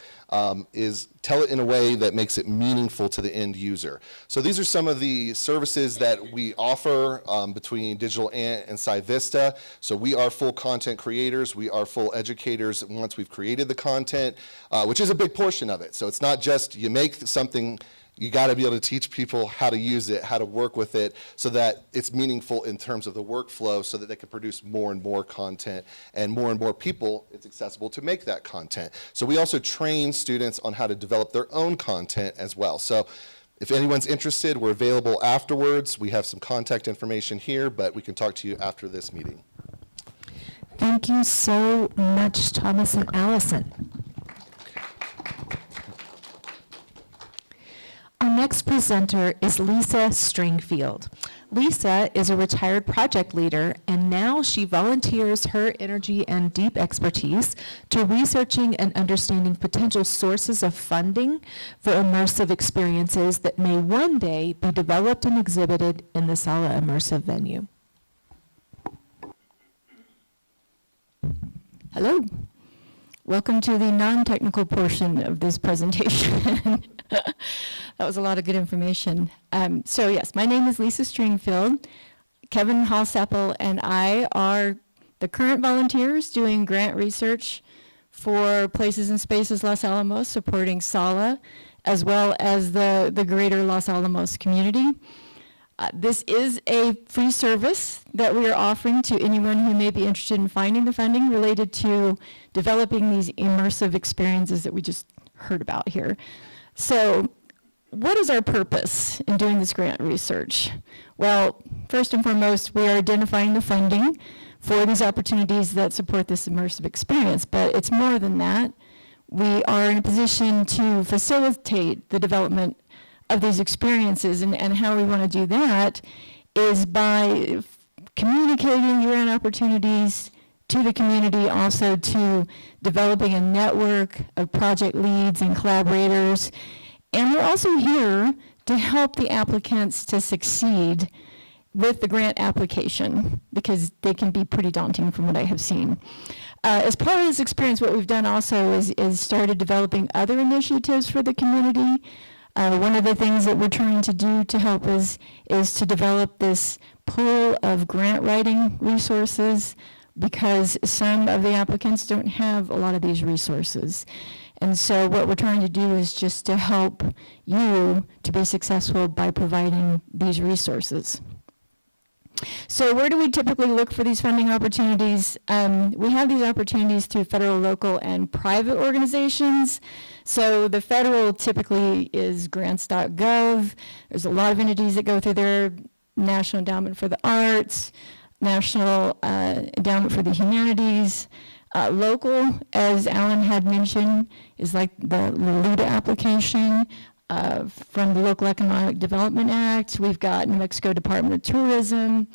is tell it in a way that makes it meaningful to the end user. So these are some of the services that we offer between Digital Ant and SciVista. So we are full content creators. We are full educators once we've created the content, which is a big portion of it. So it's not just you make something, you got to be able to teach people how to use it, how to work with it, so that it's meaningful in terms of the workflow, so that they can produce more and more content, and more people, it's accessible to make that content. So we also train students on how to develop their own content as well. So if anyone's interested, we're available afterwards. We have some contact information here, but we can talk to you after this meeting. Thank you so much, Thomas and Allison. Our next presenter is Lisa Stringfield. Lisa is a retired project leader, and now she volunteers her energy and deep expertise to researching and understanding potential sources of funding for immersive experiences that may one day be developed and exhibited in the SALA Immersive venue. Hello. Welcome to the non-technical portion of this presentation. That was a lot of good information. So yes, my name is Lisa Stringfield. Kevin Hallseppel and I are the current volunteers doing grant research for Places and Spaces Los Alamos, supporting SALA, as well as the greater Los Alamos community. This is a free service that we are offering to anyone who may be interested in finding the funding related to developing these immersive experiences that we just heard about here. So what is our purpose in doing this grant research? Well, first and foremost, we are identifying the funding for these opportunities that support this immersive experience, but it's more than that. We are in a position to facilitate the development of these experiences, and how we want to do that is by communicating grant opportunities to the community, also to developing a network of project leads and collaborators. And we're also here to help the applicants to succeed with the grant application, because they can be pretty daunting from what I have seen. As part of this experience, what we've done also is started developing other initiatives for the community. One of the things that we're trying to do to help is to develop this pool of grant writing resources, because some of the applicants don't have a lot of these resources. And so what we're trying to do is just to help you to be successful by providing these resources. So where do we typically look for these funding opportunities? We have these opportunities through federal, local, and private organizations. So the federal typically is grants.gov. There's a lot of entities that go through there: National Endowment for the Arts, National Endowment for the Humanities. Local, as Allan had mentioned, is like the LOLITA application from the Local Economic Development Act. We've got New Mexico Department of Tourism,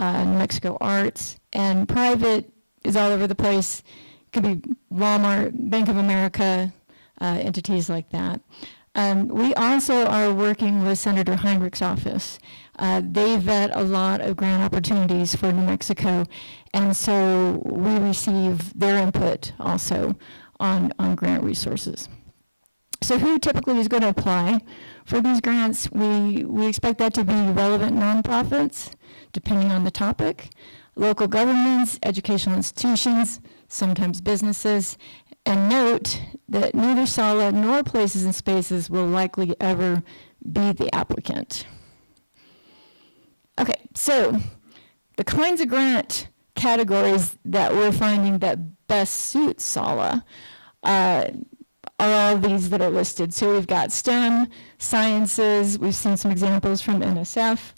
New Mexico Arts, and private is all over the place. It could be Walmart, Bank of America, entities like that. We also are working with Senator Heinrich's office. They vet a lot of grant opportunities for New Mexico, and so we receive their input also on grant resources. So who typically is going to apply for these grants? We expect that to be relevant nonprofits, depending on the topic, local governments, educational institutions, sometimes businesses. And note that neither SALA nor Places and Spaces will likely ever be the applicant. Okay, so the kinds of grant categories that we're finding that best suit SALA are all these that are listed. So we've got STEM, sciences, we've seen some examples from NSF,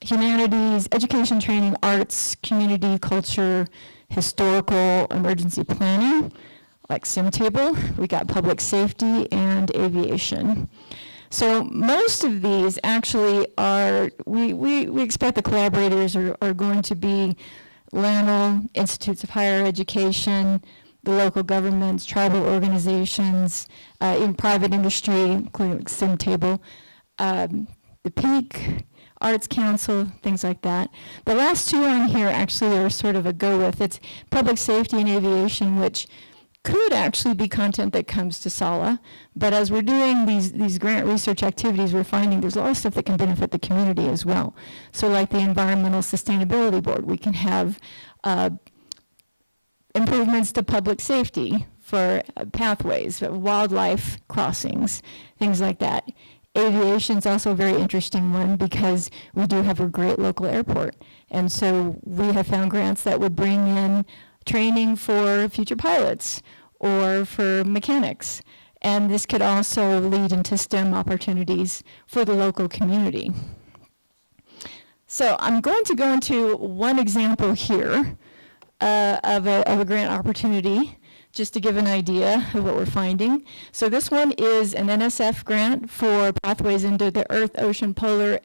humanities, education training, arts, community, culture, historical, emergency planning, like Simtable. We got public safety and aviation. So most of these actually are, we expect the collaborators are going to be LANL, institutes of higher education, the local governments, tribal organizations, even private industry, including Simtable, the Peak, Arts Council, things like that. The last two on here actually are sort of a go with. It's public safety and aviation, which could actually be content that comes to SALA, but as we're doing these grant research activities, we're finding there's a lot of stuff that can benefit the community as well. So like the Environmental Sustainability Board, we can have improvements to public safety for pathways, wildlife crossings, things like that. Aviation is also a very interesting one because we do have a great local airport. And so we have found grants that would bring in training for future pilots or for mechanics. And this could also lead into STEM opportunities for the local community. So I'm going to go into one example here of a grant opportunity, just to give an idea of what we're finding. So this one is an NSF grant for pathways into the Earth, Ocean, Polar,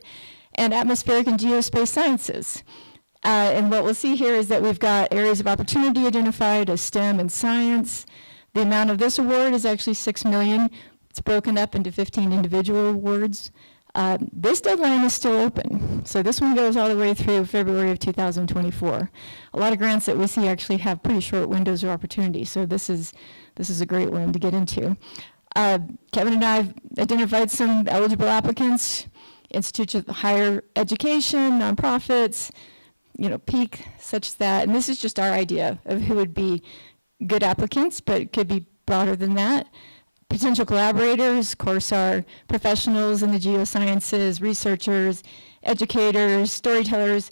and Atmospheric and Geospace Sciences. And what we'll see here is that we've got areas of opportunity identified as STEM and science. The amount of this award is actually $6 million. It's broken up into 15 individual awards. This deadline is still open. So this one goes all the way through February of 2024. A lot of grants that we see actually have pretty short windows of opportunity. So this is a great one to get into. Kevin and I have identified some eligible applicants, institutes of higher education, nonprofits, Peak, such as that. And this is just our idea of who would be good applicants, but it could be broader than that. Potential collaborators, of course, are professionals in the geosciences, researchers, educators, storytellers,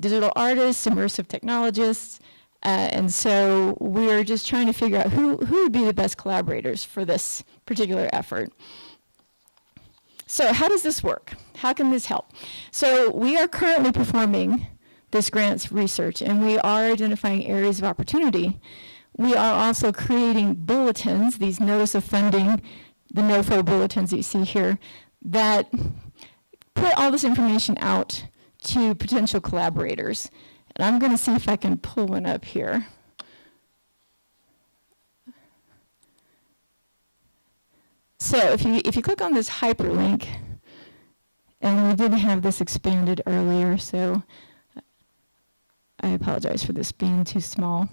digital artists, immersive technologists. And so we're just trying to figure out who would be the best collaborators for this particular effort. So how does this work? How can this help? So we are currently performing this grants research, and we are identifying areas of opportunity. We are also creating bulletins, these notice of funding, the NOFO bulletins that you see here, that put all this information out to potential collaborators. And I'm going to see if I can pull one up here. So if you click on this hyperlink, and we didn't have this expanded earlier, so I apologize for this being too small.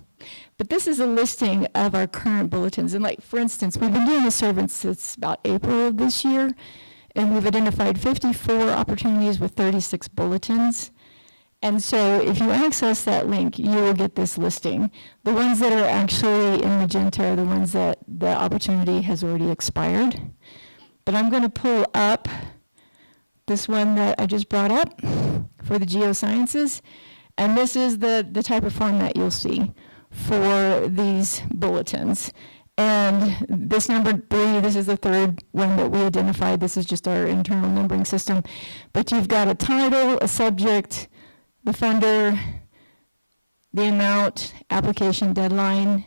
But this is a listing of our current bulletins. And like, for instance, we've been doing this service since about April of this year, and we've identified 54 opportunities with 36 bulletins. And so if you access that link, you will get this listing. The ones that are actually in magenta are the ones that the opportunity has already expired. But I'm going to pull up this one that I just brought up for the geosciences. And this is the type of format you'll see for these bulletins. And this number 3, this is the third one that we identified. This is just our internal numbering system. But you've got a title, a subject, the funder, the amount, application deadline,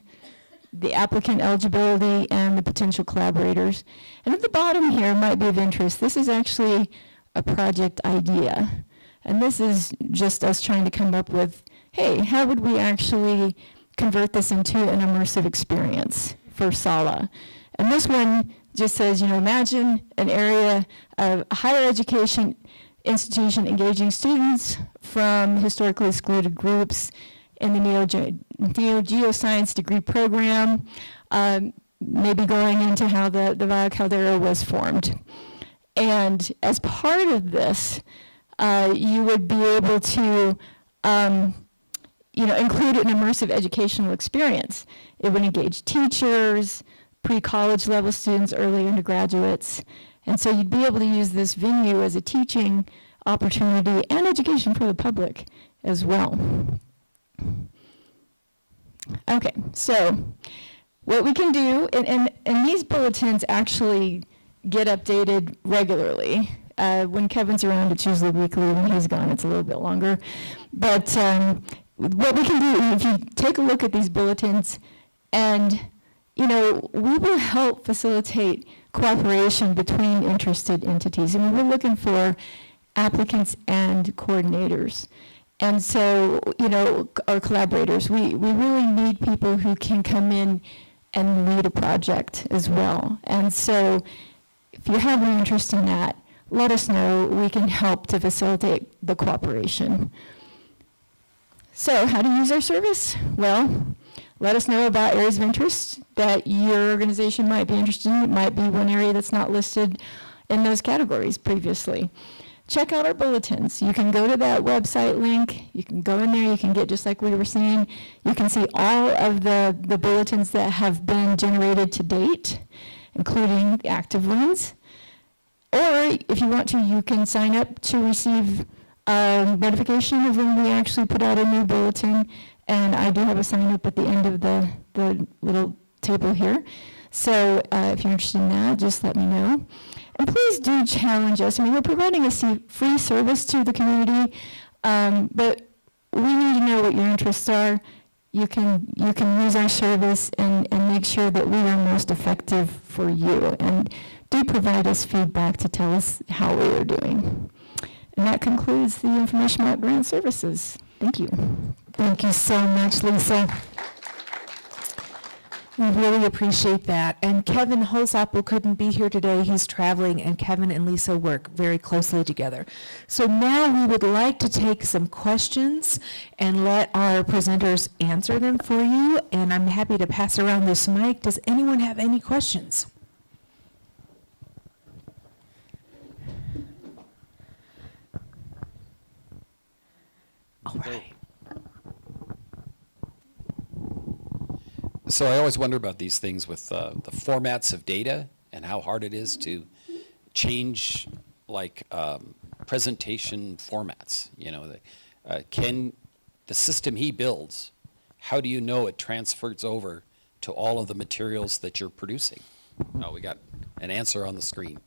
the applicant eligibility, and the potential collaborators. And at the bottom here might be of interest. This is actually a project idea. And this is just us trying to come up with, hey, how would we actually convert this into an immersive experience for SALA? And this one just says, imagine an area of higher education institution engaging students from historically excluded groups in the geoscience degree program, maybe going into how the Valle Caldera was formed. And as part of this, you would be able to include an immersive educational experience. It would engage teachers, pre-college level students, early undergraduates. And so you'd be able to use this venue as a teaching opportunity and education for the public as well. Okay, so what we can do, and these bulletins actually get updated regularly. When Kevin's around, it's usually weekly. When he's gone, it's a little bit longer. But what we can do, if you take a look at these bulletins, and we will help facilitate cooperation between interested entities. And we're looking for applicants and coordinators. And so, our collaborators, we really need people who can come in and lead a project as well. And so if you have any interest in that, let us know. We can help to facilitate the cooperation. So how to use our service? Well, let us know about areas of interest that your organization might be interested in. It might be one area that's not listed in those categories previously. Check out our bulletins. You can go to that website link. You can go in there. You can get, just like we were saying, you can see all of the bulletins that have been generated to date, including the active ones. Or if you want to, you can sign up to receive a notification of when we actually put out a new bulletin. And I do have a sign up at the end of the little table here. So if you're interested in that, just let me know. And please do challenge us. I mean, we're providing a free service to the community, but we need to know what your interests are. You can use our service and make sure that we are most effective for you. And do provide us feedback to tell us how we are doing. And that concludes the information about grant services. Thank you. Thank you so much, Lisa. We really appreciate that. And Kevin Holzapfel couldn't be here today. He's traveling, and Kevin and Lisa work very closely together. So now we would like to take some questions and let our presenters answer them for you. And I'm happy to pass around this mic. Does anyone have any questions? All right. So I always wonder about these things with the formats of data and how hard it is to change presentation formats. Can the system he builds, how do you know it transfers over to all of the materials that you're producing? Oh, we got an answer on the screen.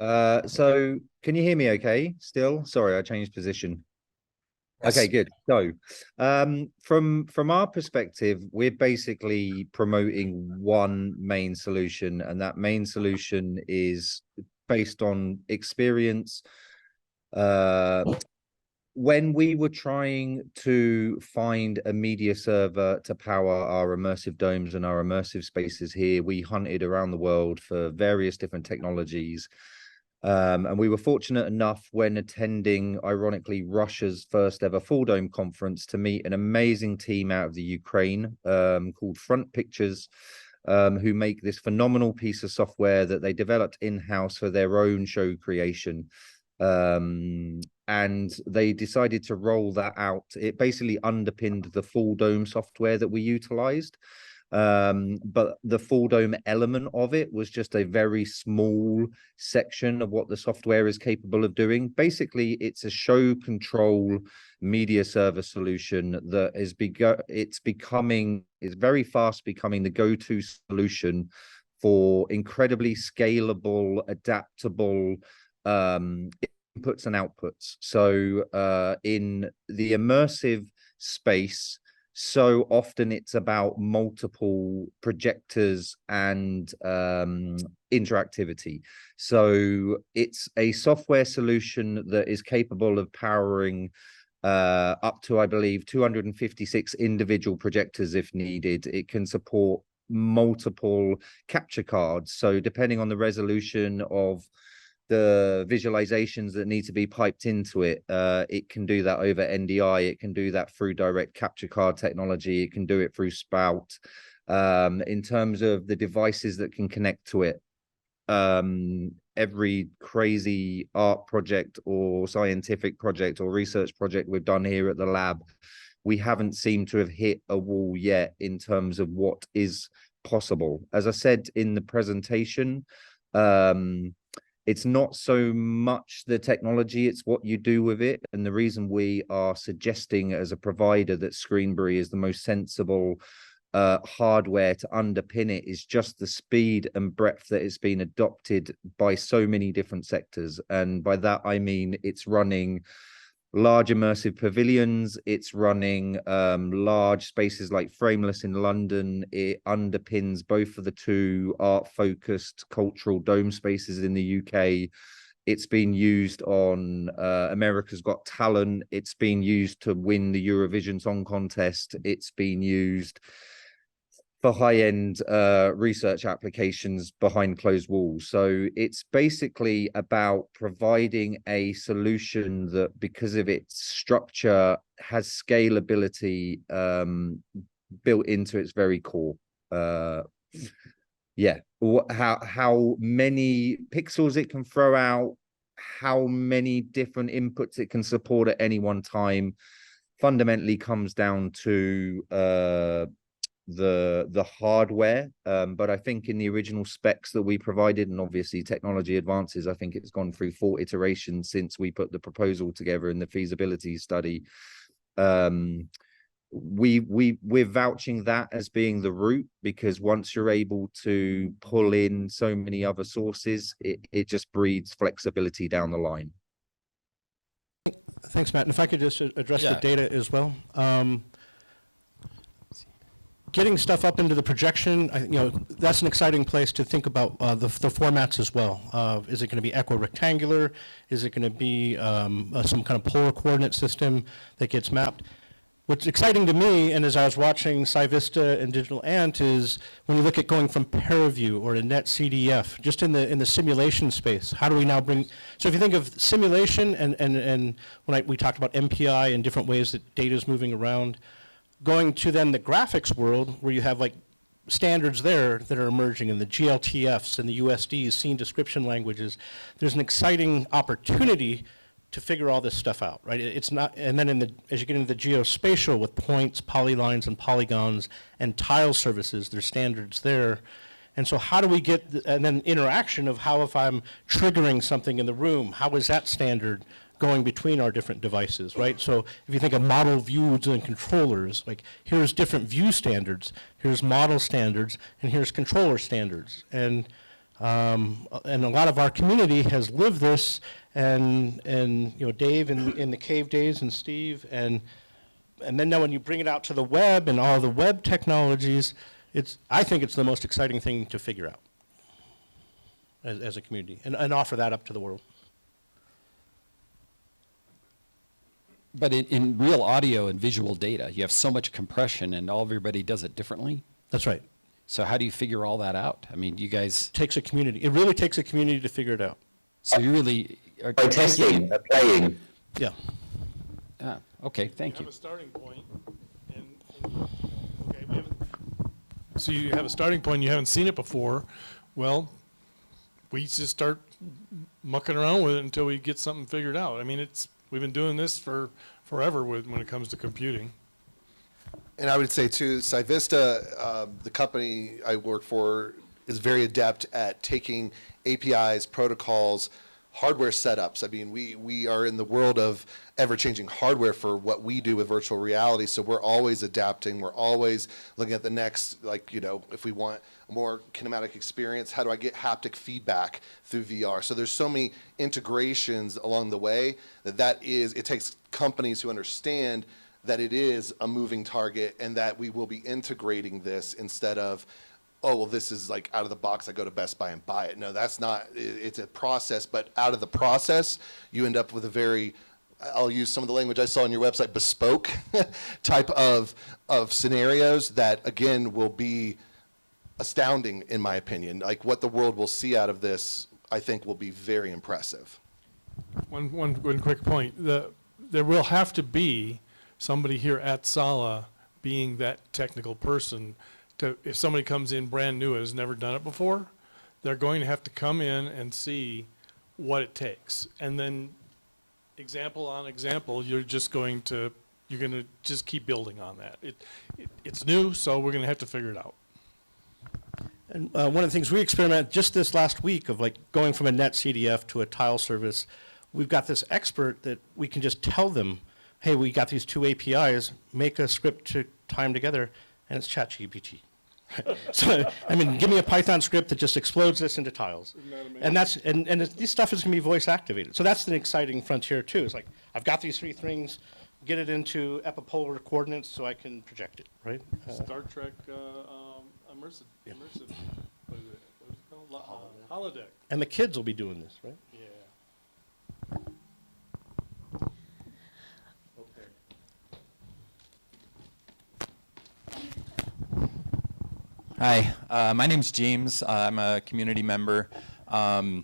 So can you hear me okay still? Sorry, I changed position. Yes. Okay, good. So from our perspective, we're basically promoting one main solution, and that main solution is based on experience. When we were trying to find a media server to power our immersive domes and our immersive spaces here, we hunted around the world for various different technologies. And we were fortunate enough when attending, ironically, Russia's first ever Full Dome conference to meet an amazing team out of the Ukraine called Front Pictures, who make this phenomenal piece of software that they developed in-house for their own show creation. And they decided to roll that out. It basically underpinned the Full Dome software that we utilized. But the Full Dome element of it was just a very small section of what the software is capable of doing. Basically, it's a show control media server solution that is it's very fast becoming the go-to solution for incredibly scalable, adaptable inputs and outputs. So in the immersive space, so often it's about multiple projectors and interactivity. So it's a software solution that is capable of powering up to, I believe, 256 individual projectors if needed. It can support multiple capture cards. So depending on the resolution of the visualizations that need to be piped into it, it can do that over NDI. It can do that through direct capture card technology. It can do it through Spout. In terms of the devices that can connect to it, every crazy art project or scientific project or research project we've done here at the lab, we haven't seemed to have hit a wall yet in terms of what is possible. As I said in the presentation, it's not so much the technology, it's what you do with it. And the reason we are suggesting as a provider that Screenberry is the most sensible hardware to underpin it is just the speed and breadth that it's been adopted by so many different sectors. And by that, I mean, it's running large immersive pavilions, it's running large spaces like Frameless in London. It underpins both of the two art-focused cultural dome spaces in the UK. It's been used on America's Got Talent. It's been used to win the Eurovision Song Contest. It's been used for high-end research applications behind closed walls. So it's basically about providing a solution that, because of its structure, has scalability built into its very core. Yeah, how many pixels it can throw out, how many different inputs it can support at any one time, fundamentally comes down to the hardware, but I think in the original specs that we provided, and obviously technology advances, I think it's gone through 4 iterations since we put the proposal together in the feasibility study. We're vouching that as being the route, because once you're able to pull in so many other sources, it just breeds flexibility down the line. Thanks, Matt. And if I could just address the data as well. Getting stuff up into the projection, that's an exciting place to think about the formats as well. Is it going to be equirectangular? Is it going to be some kind of polar coordinate system that gets mapped? What's exciting to me, and as I was watching SciVista and Digital Ant, is when you look at going from ParaView or a NetCDF, just in the simulation space, how do we now bring, so if you think of simulation and when we talked about MPI and different ways that data is moving around, going to then the graphics world where you have like standards there that are emerging in the GLTFs and the USDs, scene description languages, there's an exciting opportunity to figure all this stuff out, right? It's not, and then as you get into the geospatial with points, polylines, and polygons, and tile services, there's standards there. And so how do we get, and then interaction of how, if I'm triggering something in the room, how is that standard going between our different devices, right? So if you think of model views and controllers, like here's different view standards, here's model standards, and here's controller standards. And a lot of our community has lived this, and Dave in the cave days, and Steve, and then now when you bring it out to the web and all the web technologies, I think it's the most exciting thing to figure out as a community, and offer that up to the world. But in real audio and visual data, you have so much compression, and everybody does it differently. That's right. So how do you figure all that out? I mean, you guys... It takes a community. It really takes a community to figure it out. So you really are By testing, playing. Yeah. Ah, okay, thank You you. have a starting point, okay, so you have a starting point, you haven't seen it before. Well, we just start mucking around with it until we get something figured out. I mean, we've been doing this for forever when it comes to computing. And I would say too, Cyvista, the company I work for, is very adept at taking APIs, protocols, hardware setups. I mean, we are in the world of ever-changing hardware for what we do with virtual reality, so we're always adapting. We're always looking at the next, like, you know, if we want a more kinematic experience, how do I get haptic feedback through VR? So there's so many integrations along the way it takes companies who understand that it is a moving target and that we will be integrating this instead of, oh, well, this is like out of the box, I go to Best Buy and buy it. No, that's not, it's a process, but out of the process, you end up with a very, I'll use some of the language I saw on your website, bespoke type of scenarios that, again, will be astounding, in my opinion. Like what the world will see out of this, I think will be very impressive. One quick point. There will have to be somebody here at SALA being that technical person. If somebody comes in brand new and has never done it before, they're going to have to come in and see what it takes. And then example on example, you're going to just keep building on that. It's new, so we're going to have to figure it out. And one of the things we experimented just this last week of like going from a net CDF to a tile service, we've got this expert that we can just tell them, hey, we got these two APIs, make a script to tie them together, and it's ChatGPT. So, I mean, give me a Python script that just explodes this into tiles. And this stuff is going to be voice activated. So that's the exciting frontier too. It's like, I've got these three things, get it into epipolar coordinates so I can project it, right? Star Trek immersive, what is it called? Holodeck. And the kids will be doing this, right? Yeah. Hi, my name's James. I'm a community member. I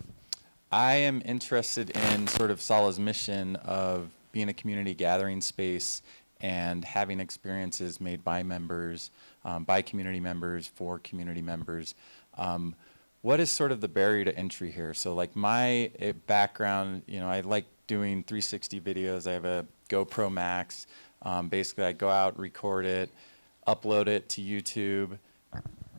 am interested in sort of SALA's mission of being a community gathering space and having experiences made by members, by community members, for community members. What is sort of the barrier to entry here? So like my background, you know, I like doing 360 videos. I have a GoPro Max. Basically, I go out, record it, upload it to YouTube,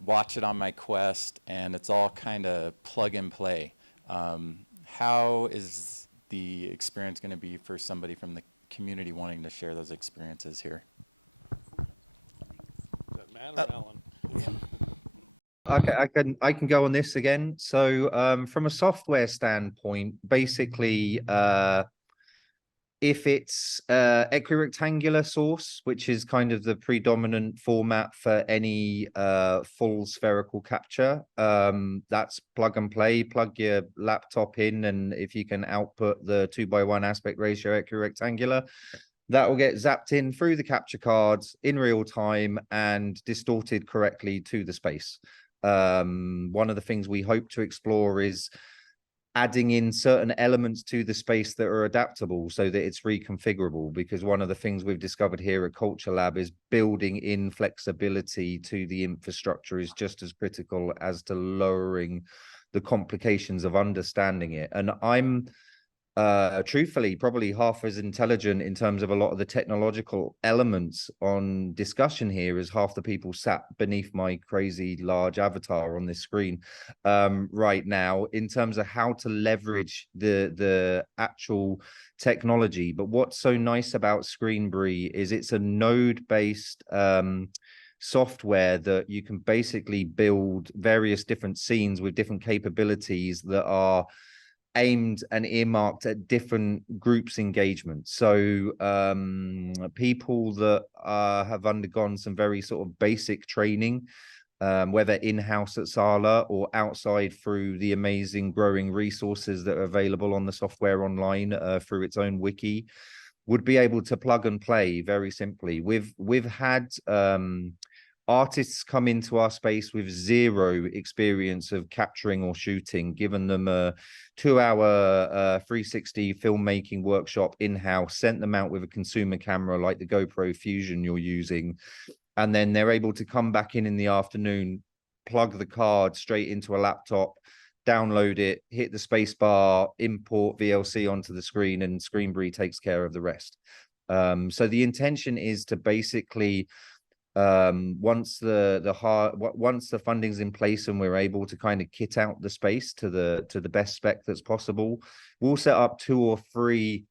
watch it on my Quest, and it's all kind of plug and play. How is the experience going to be for somebody from the community wanting to share those experiences here? Is that Matt or Allan? Okay, I can go on this again. So from a software standpoint, basically, if it's equirectangular source, which is kind of the predominant format for any full spherical capture, that's plug and play. Plug your laptop in, and if you can output the 2:1 aspect ratio equirectangular, that will get zapped in through the capture cards in real time and distorted correctly to the space. One of the things we hope to explore is adding in certain elements to the space that are adaptable so that it's reconfigurable, because one of the things we've discovered here at Culture Lab is building in flexibility to the infrastructure is just as critical as to lowering the complications of understanding it. And I'm truthfully probably half as intelligent in terms of a lot of the technological elements on discussion here as half the people sat beneath my crazy large avatar on this screen right now, in terms of how to leverage the actual technology. But what's so nice about Screenbree is it's a node-based software that you can basically build various different scenes with different capabilities that are aimed and earmarked at different groups' engagement. So people that have undergone some very sort of basic training, whether in-house at SALA or outside through the amazing growing resources that are available on the software online through its own wiki, would be able to plug and play very simply. We've had artists come into our space with zero experience of capturing or shooting, given them a 2-hour 360 filmmaking workshop in-house, sent them out with a consumer camera like the GoPro Fusion you're using, and then they're able to come back in the afternoon, plug the card straight into a laptop, download it, hit the space bar, import VLC onto the screen, and Screenbury takes care of the rest. So the intention is to basically, once the funding's in place and we're able to kind of kit out the space to the best spec that's possible, we'll set up 2 or 3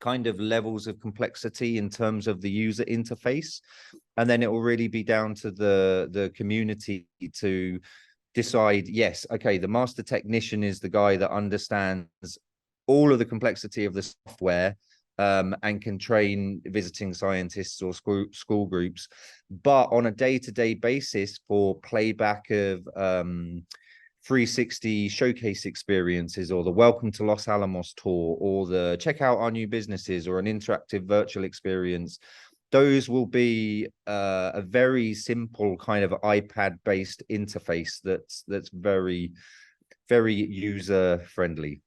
kind of levels of complexity in terms of the user interface, and then it will really be down to the community to decide, yes, okay, the master technician is the guy that understands all of the complexity of the software, and can train visiting scientists or school groups, but on a day-to-day basis for playback of 360 showcase experiences, or the Welcome to Los Alamos tour, or the check out our new businesses, or an interactive virtual experience, those will be a very simple kind of iPad-based interface that's very, very user-friendly.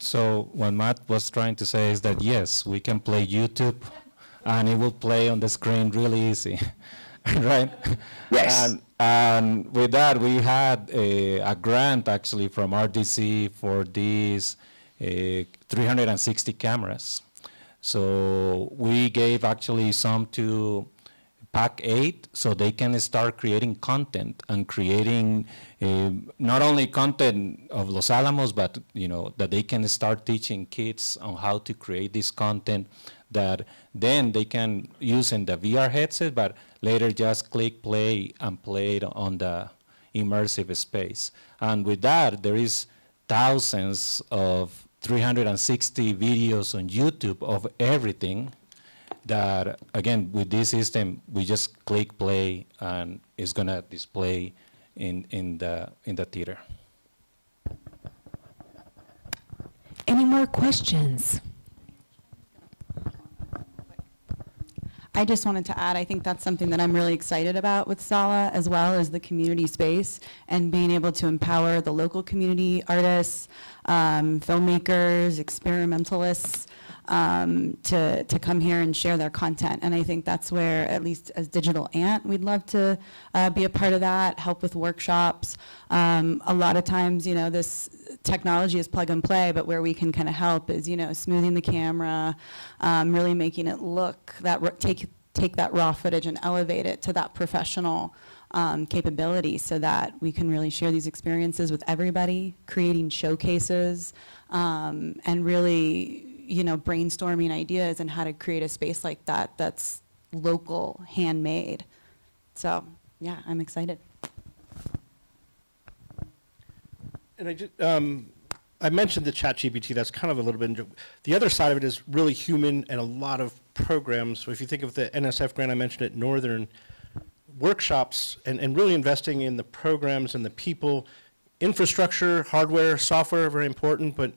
So what Matt was trying to say is that, yes, we can play YouTube and it will play on the screen really easy, right? Yes. And with that, we had a grant actually from RDC for these 360 cameras. So we gave actually some to Pack 8 so they can start creating content and creating not only content of Los Alamos, but that they can start teaching kids on how to create this content that then they can use in the VR headset, but later just click play and play it on the immersive space. And with that, there is thousands of 360 videos on YouTube of everything that, again, with this system, we just click play and it's gonna display in the theater. Any more questions? I just wanted to add, I think that's something that I'm really excited about with SALA, as well as the community space and being able to empower the local community, artists, filmmakers, experimentalists, to come here and share their content. And I think that's where, at least as Digital Ant, we'd love to be a part of that, help with workshops. A lot of times, this technology is plug and play, but where we can kind of help is, smoothing the camera, really making it look, take that raw footage and elevate it to that professional capability so that we can really share these experiences with everybody, creating showcases, and really, brainstorming ideas and how to create a space like that that's local, handmade. So, yeah, I'm excited. And I mentioned the ChatGPT. That's kind of a little bit. The other side of it is really human and a lot of programs. So if you think of the NSF grant I mentioned at Northern, workshops and really investing in the programs and the people, infrastructure, hardware, software, very important, but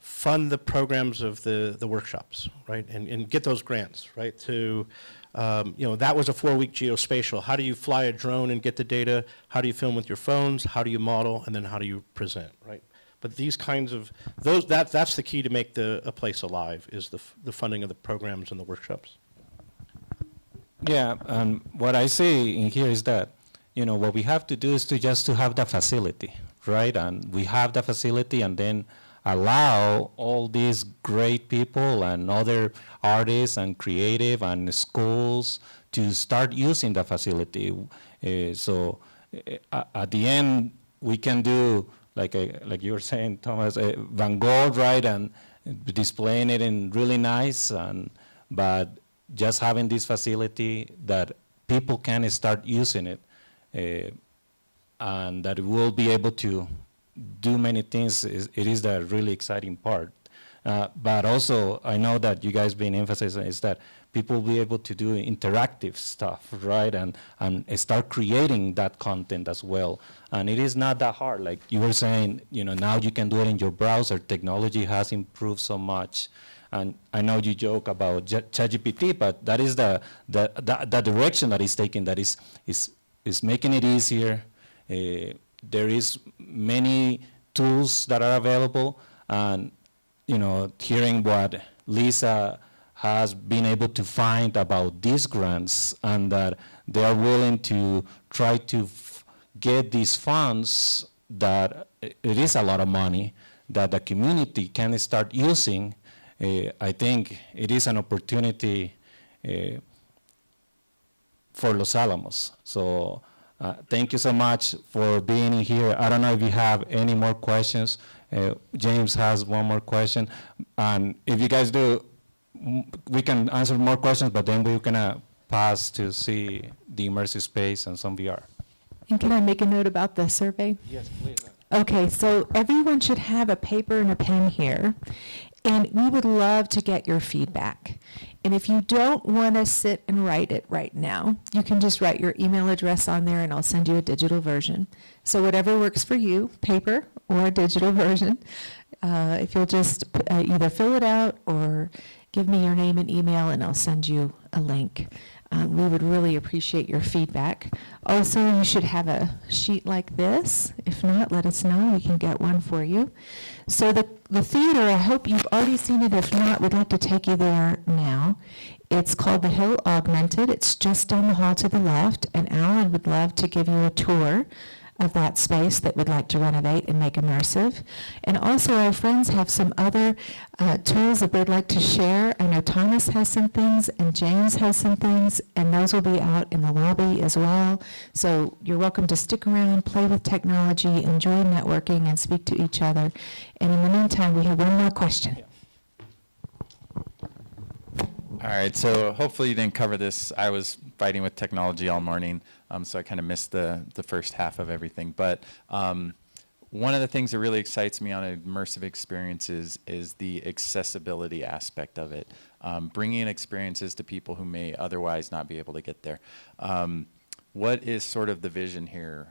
fund the programs of the workshops, right? And get those grants, right? To, that was a 4-week geospatial. How do you fly a drone and get the data? How do you film with your phones? How do you model? And then how do you present, right? But these kinds of, that's the key to make a place alive, is the funding of the programs and the workshops. Yeah, and what I see in here is that, what we have to do is to have the facility, right? And we have the facility, and then allow all these great people and other artists and creative and schools to start using the facility. So at the end, we can do, like you were saying, Thomas, Van Gogh, right? And displaying it in really nice, but just having this facility that people can start using it, and that we'll be able to do many things. It is the really exciting part. But also, I know that you guys been emphasizing is that people will be able to do interactive stuff, right? And start creating that content as well. And it is not that hard. Like you were saying, now you can do it in your browser. Technology has improved so much. And I know you joke about ChatGPT, but that is the direction that is taking. That is making it easier. There is many tools that are available, and hearing what Lisa has been able to find about these grants, and that they are willing to try to get these funds, that it is a lot of money that the community can start using. I think it is an opportunity for Los Alamos. So thank you so much for being here. I don't know if you have any more questions. James has one more question. And if you guys do, we can answer more questions, but then we're gonna pass to see the immersive space and some VR. And can I make a note about the survey? Yes, please. Okay, so everyone should have a paper and a pen here, and we would love to get your feedback. And if you don't want to sit and write it right now, you can just write your email address on there and I'll send you a digital version. So whatever works for you, paper or a digital version, if you'll just either fill it out or give me your name and email and I'll send you a link. We would really appreciate your feedback. Also, you should have a sheet like this. If not, let us know. We can get one for you. So the theater, I hope you've already seen it. If not, we'd like to take you there now. It's called the Hill Augmented. It's just down the hall to the left, and Allan would love to give you a tour of that space that we'd like to renovate and make immersive. And also our friends have some other tools that they'd like to share. I know Thomas has some things and James has some things, and those will be out in the lobby as well. So you're welcome to stick around, play with technology, enjoy networking, and speak to each other. And in the meantime, we have one more question. All right, so hopefully you didn't cover this. I was fighting with technology all morning, so I kind of missed the first half of everything. But one of the things that really excites me on immersive experiences is the accessibility aspect of it, bringing experiences to people who may otherwise not be able to get there. What is sort of the vision here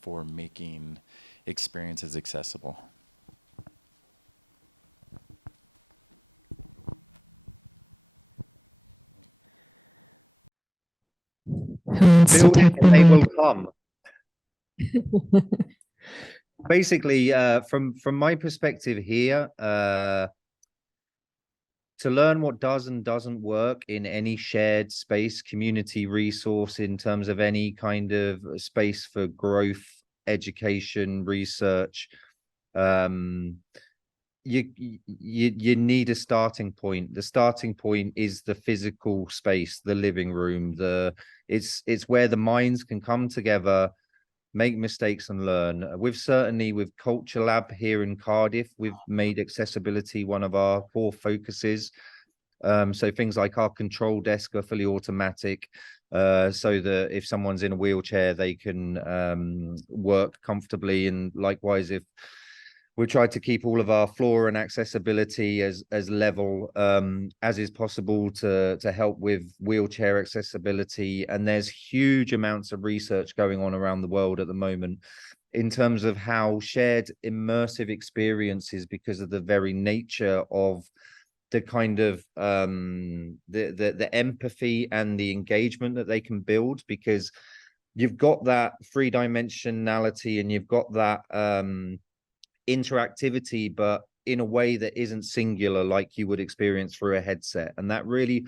for making experiences accessible? Build it and they will come. Basically, from my perspective here, to learn what does and doesn't work in any shared space, community resource, in terms of any kind of space for growth, education, research, you need a starting point. The starting point is the physical space, the living room. It's where the minds can come together, make mistakes and learn. Certainly with Culture Lab here in Cardiff, we've made accessibility one of our core focuses. So things like our control desk are fully automatic, so that if someone's in a wheelchair, they can work comfortably. And likewise, if we try to keep all of our floor and accessibility as level as is possible to help with wheelchair accessibility. And there's huge amounts of research going on around the world at the moment in terms of how shared immersive experiences, because of the very nature of the kind of the empathy and the engagement that they can build, because you've got that three-dimensionality and you've got that interactivity, but in a way that isn't singular like you would experience through a headset. And that really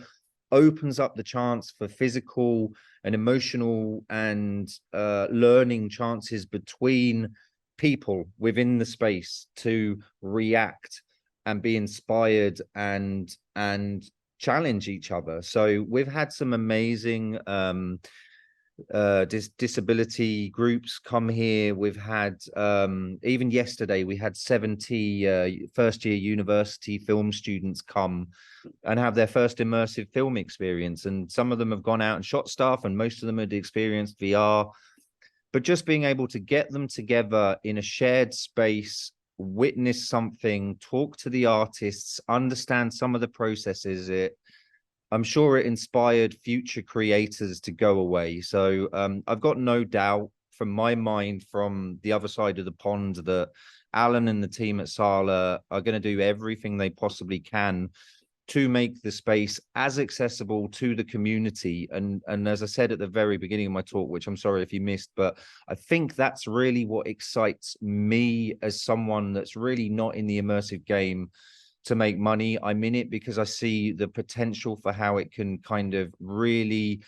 opens up the chance for physical and emotional and learning chances between people within the space to react and be inspired and challenge each other. So we've had some amazing disability groups come here. We've had even yesterday we had 70 first-year university film students come and have their first immersive film experience, and some of them have gone out and shot stuff, and most of them had experienced VR. But just being able to get them together in a shared space, witness something, talk to the artists, understand some of the processes, I'm sure it inspired future creators to go away. So I've got no doubt from my mind, from the other side of the pond, that Allan and the team at SALA are going to do everything they possibly can to make the space as accessible to the community. And as I said at the very beginning of my talk, which I'm sorry if you missed, but I think that's really what excites me as someone that's really not in the immersive game to make money. I'm in it because I see the potential for how it can kind of really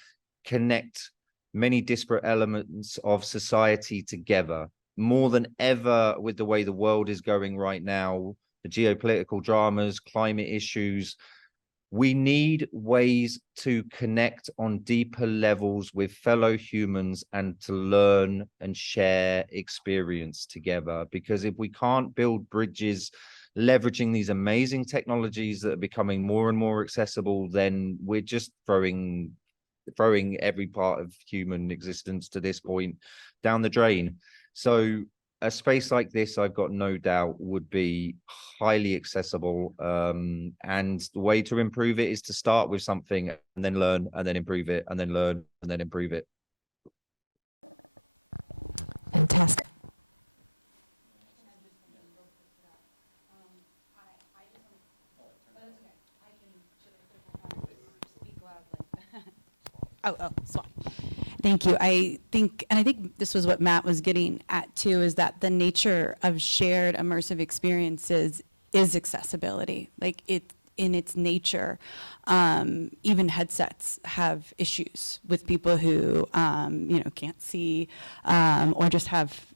connect many disparate elements of society together more than ever with the way the world is going right now, the geopolitical dramas, climate issues. We need ways to connect on deeper levels with fellow humans and to learn and share experience together. Because if we can't build bridges leveraging these amazing technologies that are becoming more and more accessible, then we're just throwing every part of human existence to this point down the drain. So a space like this, I've got no doubt, would be highly accessible. And the way to improve it is to start with something and then learn and then improve it and then learn and then improve it. Fantastic. Swap. Thank you. I think this was what Matt was getting at too, is that the nature of shared immersive experiences is accessibility. Like it, in its nature, even headsets have issues with people who, can't see, or just have,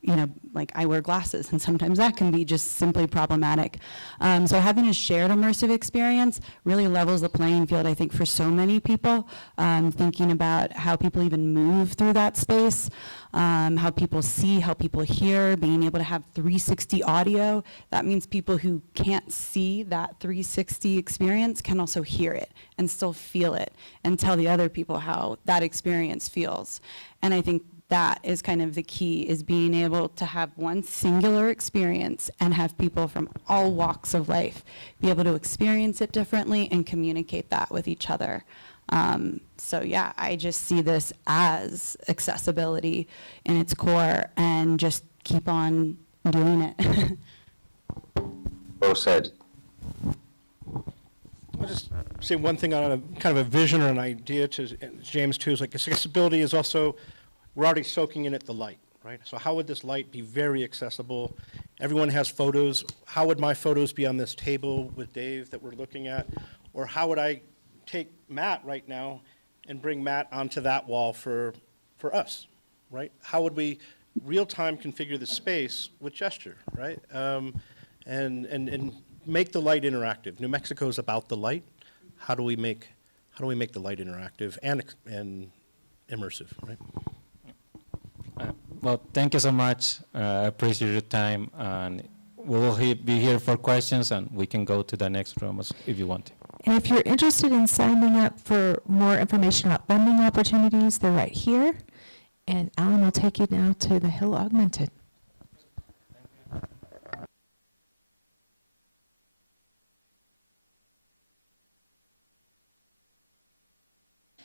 like I wear glasses, and sometimes that can be just simply problematic. So having a shared immersive experience really levels the playing field, I think, for so many people, thinking about how people even move through that space, how people see, how people hear, being able to have 360 audio. That means people who can't see that 360 experience can also hear it and still feel it and tell the other people how that experience feels. And I think that is kind of the key, is being able to have one singular experience and have people from all walks of life be able to experience it differently and communicate that with each other. So yeah, I just see this as accessibility in its core, and just keep on doing it. Well said. I'll just say one thing on a kind of a vision or an idea to James too, is like accessibility is also, we're already soaking in it the light, right? So how would this light be very accessible? Everyone has photos. How would my photos be on this table with Dave that we're looking at? Or how would I take Matt right now and bring Matt onto that wall for us, right? How would we real-time configure the space with gesture, right? And make the light interactive. New Mexico is about the light. How do we make the light interactive and immersive, right? Well, thank you so much. I appreciate your time, and we will be here for questions, and we can go to the next room if you want to. And if you're interested in signing up for more information about funding opportunities, they're right here. And Allan will take you now to the Hill Augmented.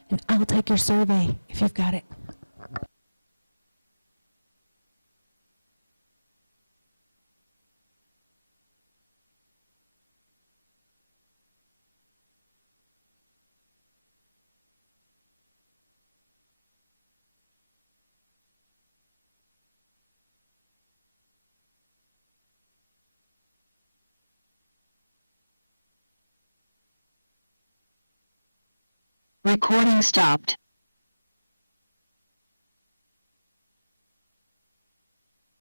And I'll take your survey if you've got it. Recording stopped.